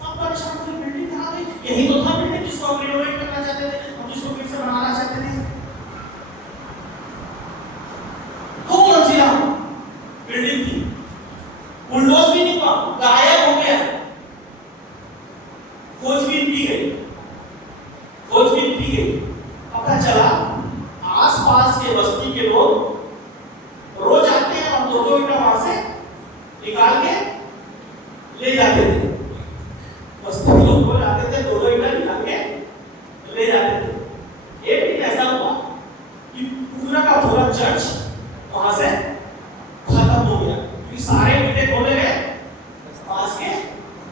सब परेशान हुए, बिल्डिंग कहां गई? यही तो था बिल्डिंग जिसको हम रिनोवेट करना चाहते थे, हम जिसको फिर से बनाना चाहते थे। 2 मंजिला बिल्डिंग थी, बुलडोज भी नहीं हुआ, गायब हो गया। खोजबीन की गई, खोजबीन की गई, पता चला आसपास के बस्ती के लोग रोज आते हैं और 2-2 ईंटें वहां से निकाल के ले जाते थे। बस्ती के लोग रोज आते थे, 2-2 ईंटें निकाल के ले जाते थे। एक दिन ऐसा हुआ कि पूरा का पूरा चर्च वहां से खत्म हो गया, क्योंकि सारे ईंटें खोले गए, पास के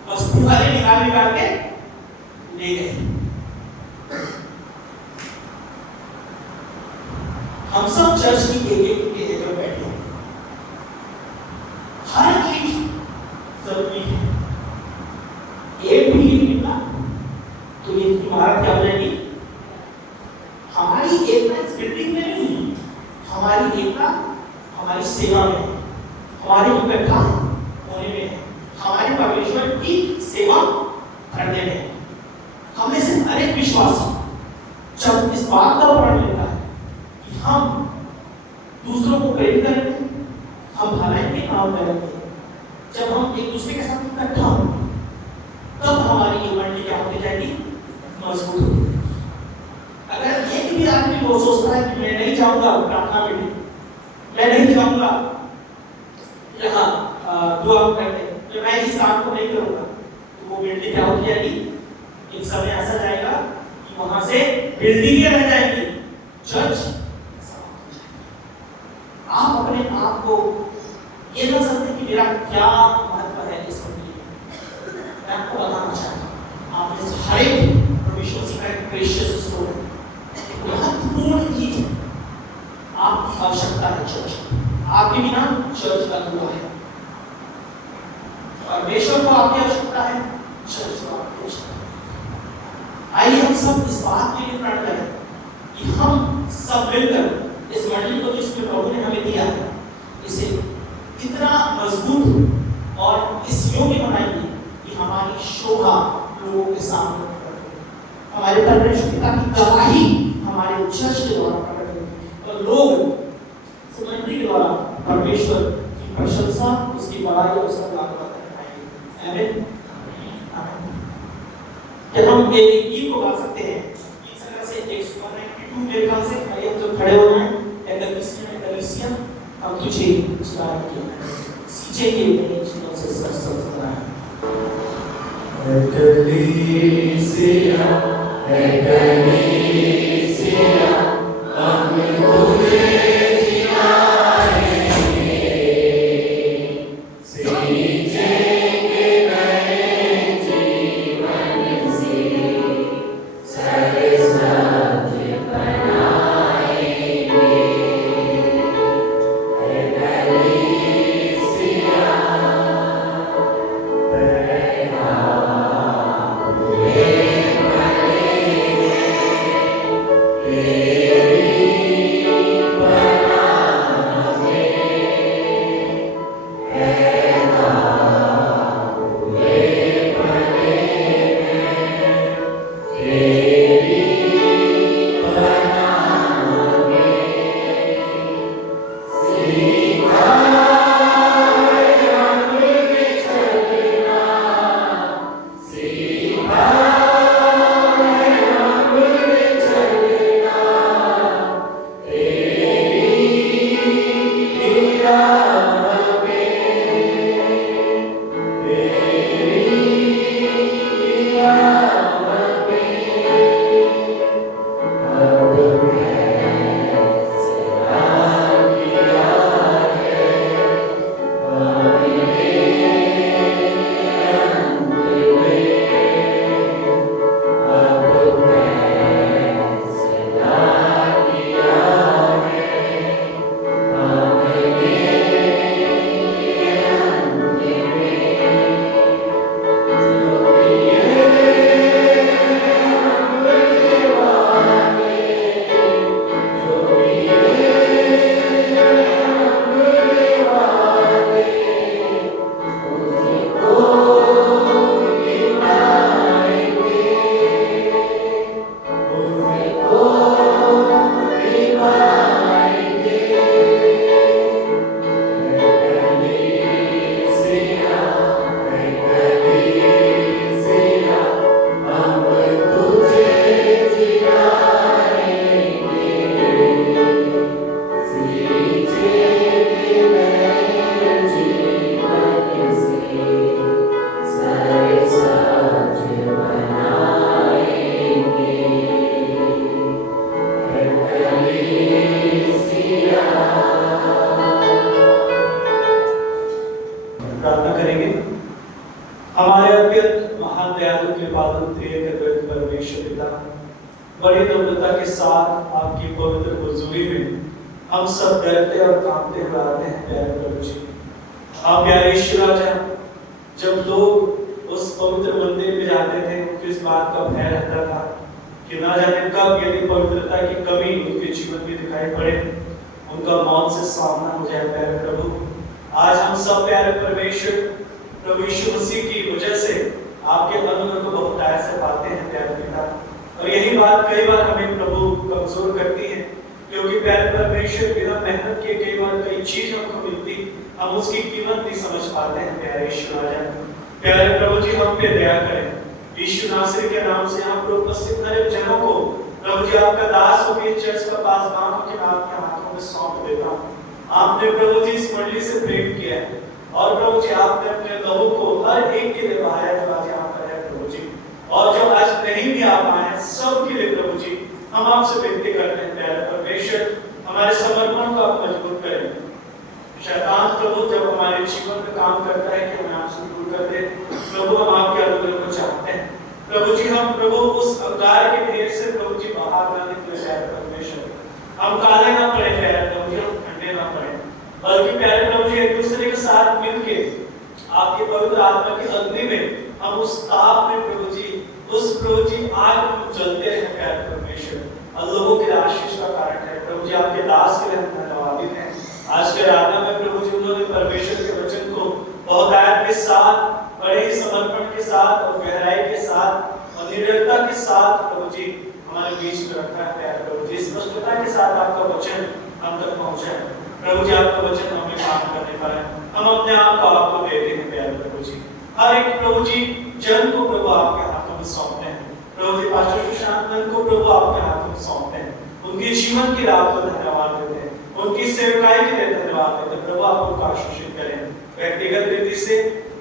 बस्ती वाले निकाल के ले गए। हम सब चर्च की एक जगह बैठे हैं, हर चीज जरूरी है। एक भी मिला तो ये इमारत क्या हो जाएगी? हमारी एकता इस बिल्डिंग में नहीं है, हमारी एकता हमारी सेवा में, हमारे इकट्ठा होने में है, हमारे परमेश्वर की सेवा करने में। हमें से हर एक विश्वासी जब इस बात का प्रण लेता है कि हम दूसरों को प्रेम करेंगे, हम भलाई के काम करेंगे, जब हम एक दूसरे के साथ इकट्ठा होंगे, तब हमारी ये मंडी क्या होती जाएगी? मजबूत होती जाएगी। अगर एक भी आदमी वो सोचता है कि मैं नहीं जाऊंगा प्रार्थना मीटिंग, मैं नहीं जाऊंगा यहाँ दुआ करने, तो मैं इस काम को नहीं करूंगा, तो वो बिल्डिंग क्या होती जाएगी? एक समय ऐसा जाएगा कि वहां से बिल्डिंगें रह जाएंगी, चर्च समाप्त हो जाएगा। आप अपने आप को ये ना समझते कि मेरा क्या महत्व है इस मंदिर में। मैं आपको बताना चाहता हूँ, आप इस हर एक विश्वासी का एक प्रेशियस स्टोन है, एक महत्वपूर्ण चीज है। आपकी आवश्यकता है चर्च, आपके बिना चर्च अधूरा है। परमेश्वर को आपकी आवश्यकता है, चर्च को आपकी आवश्यकता है। आइए हम सब इस बात के लिए प्रण करें कि हम सब मिलकर इस मंडली को जिसमें प्रभु ने हमें दिया है, इसे मजबूत हो और इस योग्य बनाइए कि हमारी शोभा लोगों के सामने प्रकट हो, हमारे परमेश्वर पिता की गवाही हमारे चर्च के द्वारा प्रकट हो और लोग समझने के द्वारा परमेश्वर की प्रशंसा, उसकी बड़ाई और उसका धन्यवाद करेंगे। आमीन। क्या हम एक गीत को गा सकते हैं? इस तरह से 192 मेरे ख्याल से आइए हम जो खड़े हो जाएं, एंडलुसिया हम तुझे चलाएंगे, सींचेंगे नए जीवन से सरसर कराएं। एंडलुसिया हम तुझे बड़ी नम्रता के साथ आपकी पवित्र हुजूरी में हम सब डरते और कांपते हुए आते हैं प्यारे प्रभु जी। आप प्यारे ईश्वर राजा, जब लोग उस पवित्र मंदिर में जाते थे उनको इस बात का भय रहता था कि ना जाने कब यदि पवित्रता की कमी उनके जीवन में दिखाई पड़े, उनका मौत से सामना हो जाए। प्यारे प्रभु, आज हम सब प्यारे परमेश्वर प्रभु यीशु मसीह की वजह से आपके अनुग्रह को बहुत आय से पाते हैं प्यारे पिता। और यही बात कई बार हमें प्रभु कमजोर करती है, क्योंकि प्यारे परमेश्वर बिना मेहनत के कई बार कई चीज हमको मिलती, हम उसकी कीमत नहीं समझ पाते हैं। प्यारे ईश्वर राजा, प्यारे प्रभु जी हम पे दया करें। यीशु नासरी के नाम से हम लोग उपस्थित हर जनों को प्रभु जी आपका दास होकर चर्च का पासबान के आपके हाथों में सौंप देता हूँ। आपने प्रभु जी इस मंडली से प्रेम किया है और प्रभु जी आपने अपने लहू को हर एक के लिए बहाया जो आज यहाँ पर है प्रभु जी, और जो आज नहीं भी आ पाए सब के लिए प्रभु जी हम आपसे विनती करते हैं प्यारे परमेश्वर, हमारे समर्पण को आप मजबूत करें। शैतान प्रभु जब हमारे जीवन में काम करता है कि हमें आपसे दूर कर दे, प्रभु हम आपके अनुग्रह को चाहते हैं। प्रभु जी हम प्रभु उस अंगार के ढेर से प्रभु जी बाहर ना निकले प्यारे परमेश्वर, हम काले ना पड़े प्यारे प्रभु जी, हम ठंडे ना पड़े, बल्कि प्यारे प्रभु जी एक दूसरे के साथ मिलके आपके पवित्र आत्मा की अग्नि में हम उस ताप में प्रभु जी उस प्रभु जी आग में जलते रहे प्यारे परमेश्वर, और लोगों के आशीष का कारण है। प्रभु जी आपके दास के लिए हम धन्यवादित हैं। आज के आराधना में प्रभु जी उन्होंने परमेश्वर के वचन को साथ, बड़े ही समर्पण के साथ और गहराई के साथ और निडरता के साथ प्रभु जी हमारे बीच में रखा है प्यारे प्रभु जी। स्पष्टता के साथ आपका वचन हम तक पहुंचा है प्रभु जी। आपका वचन हमें काम करने पाए, हम अपने आप को आपको देते हैं प्यारे प्रभु जी। हर एक प्रभु जी जन को प्रभु आपके हाथों में सौंपते हैं प्रभु जी। पास्टर सुशांत को प्रभु आपके हाथों में सौंपते हैं, उनके जीवन की राह को धन्यवाद देते हैं, उनकी सेवकाई के लिए धन्यवाद देते हैं प्रभु। आप उनको आशीषित करें, व्यक्तिगत रीति से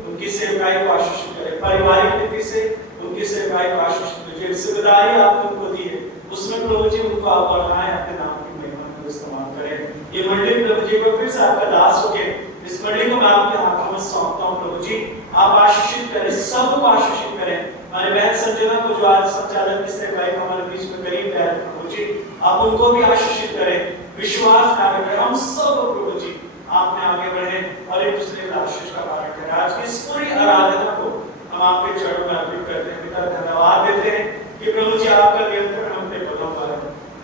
उनकी सेवकाई को आशीषित करें, पारिवारिक रीति से उनकी सेवकाई को आशीषित करें। जिम्मेदारी आपने उनको दी है उसमें प्रभु जी उनको आप बढ़ाएं, अपने नाम की महिमा को इस्तेमाल करें। ये मंडली प्रभु जी को फिर से आपका दास होके इस मंडली को मैं आपके हाथों में सौंपता हूँ प्रभु जी। आप आशीषित करें, सबको आशीषित करें। हमारे बहन संजना को जो आज संचालन की सेवकाई हमारे बीच में करीब है प्रभु जी, आप उनको भी आशीषित करें। विश्वास ना करें, हम सब प्रभु जी आप में आगे बढ़े और एक दूसरे का आशीष का पालन करें। आज की इस पूरी आराधना को हम आपके चरणों में अर्पित करते हैं पिता। धन्यवाद देते हैं कि प्रभु जी आपका नियंत्रण हम पे बना हुआ है।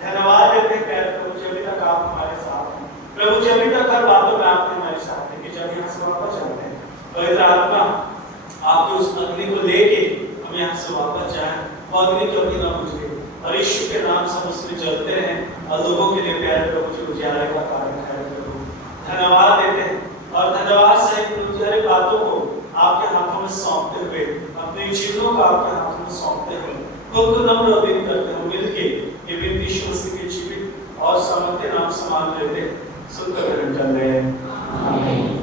धन्यवाद देते हैं प्यारे प्रभु जी, अभी तक आप हमारे साथ हैं प्रभु जी। अभी तक हर बातों में आपने हमारे साथ हैं कि जब यहाँ से वापस जाते हैं पवित्र आत्मा आपके उस अग्नि को लेके हम यहाँ से वापस जाएं, वो अग्नि कभी ना बुझे और यीशु के नाम से हम उसमें चलते रहें और लोगों के लिए प्यारे प्रभु जी उजियारे का कारण है प्रभु। धन्यवाद देते हैं और धन्यवाद सहित प्रभु जी हर बातों को आपके हाथों में सौंपते हुए, अपने जीवनों को आपके हाथों में सौंपते हुए खुद को नम्र और विनम्र करते हुए मिलके ये विनती यीशु मसीह के जीवित और सामर्थ्य नाम से मांग लेते हैं, सुनकर कर रहे हैं। आमीन।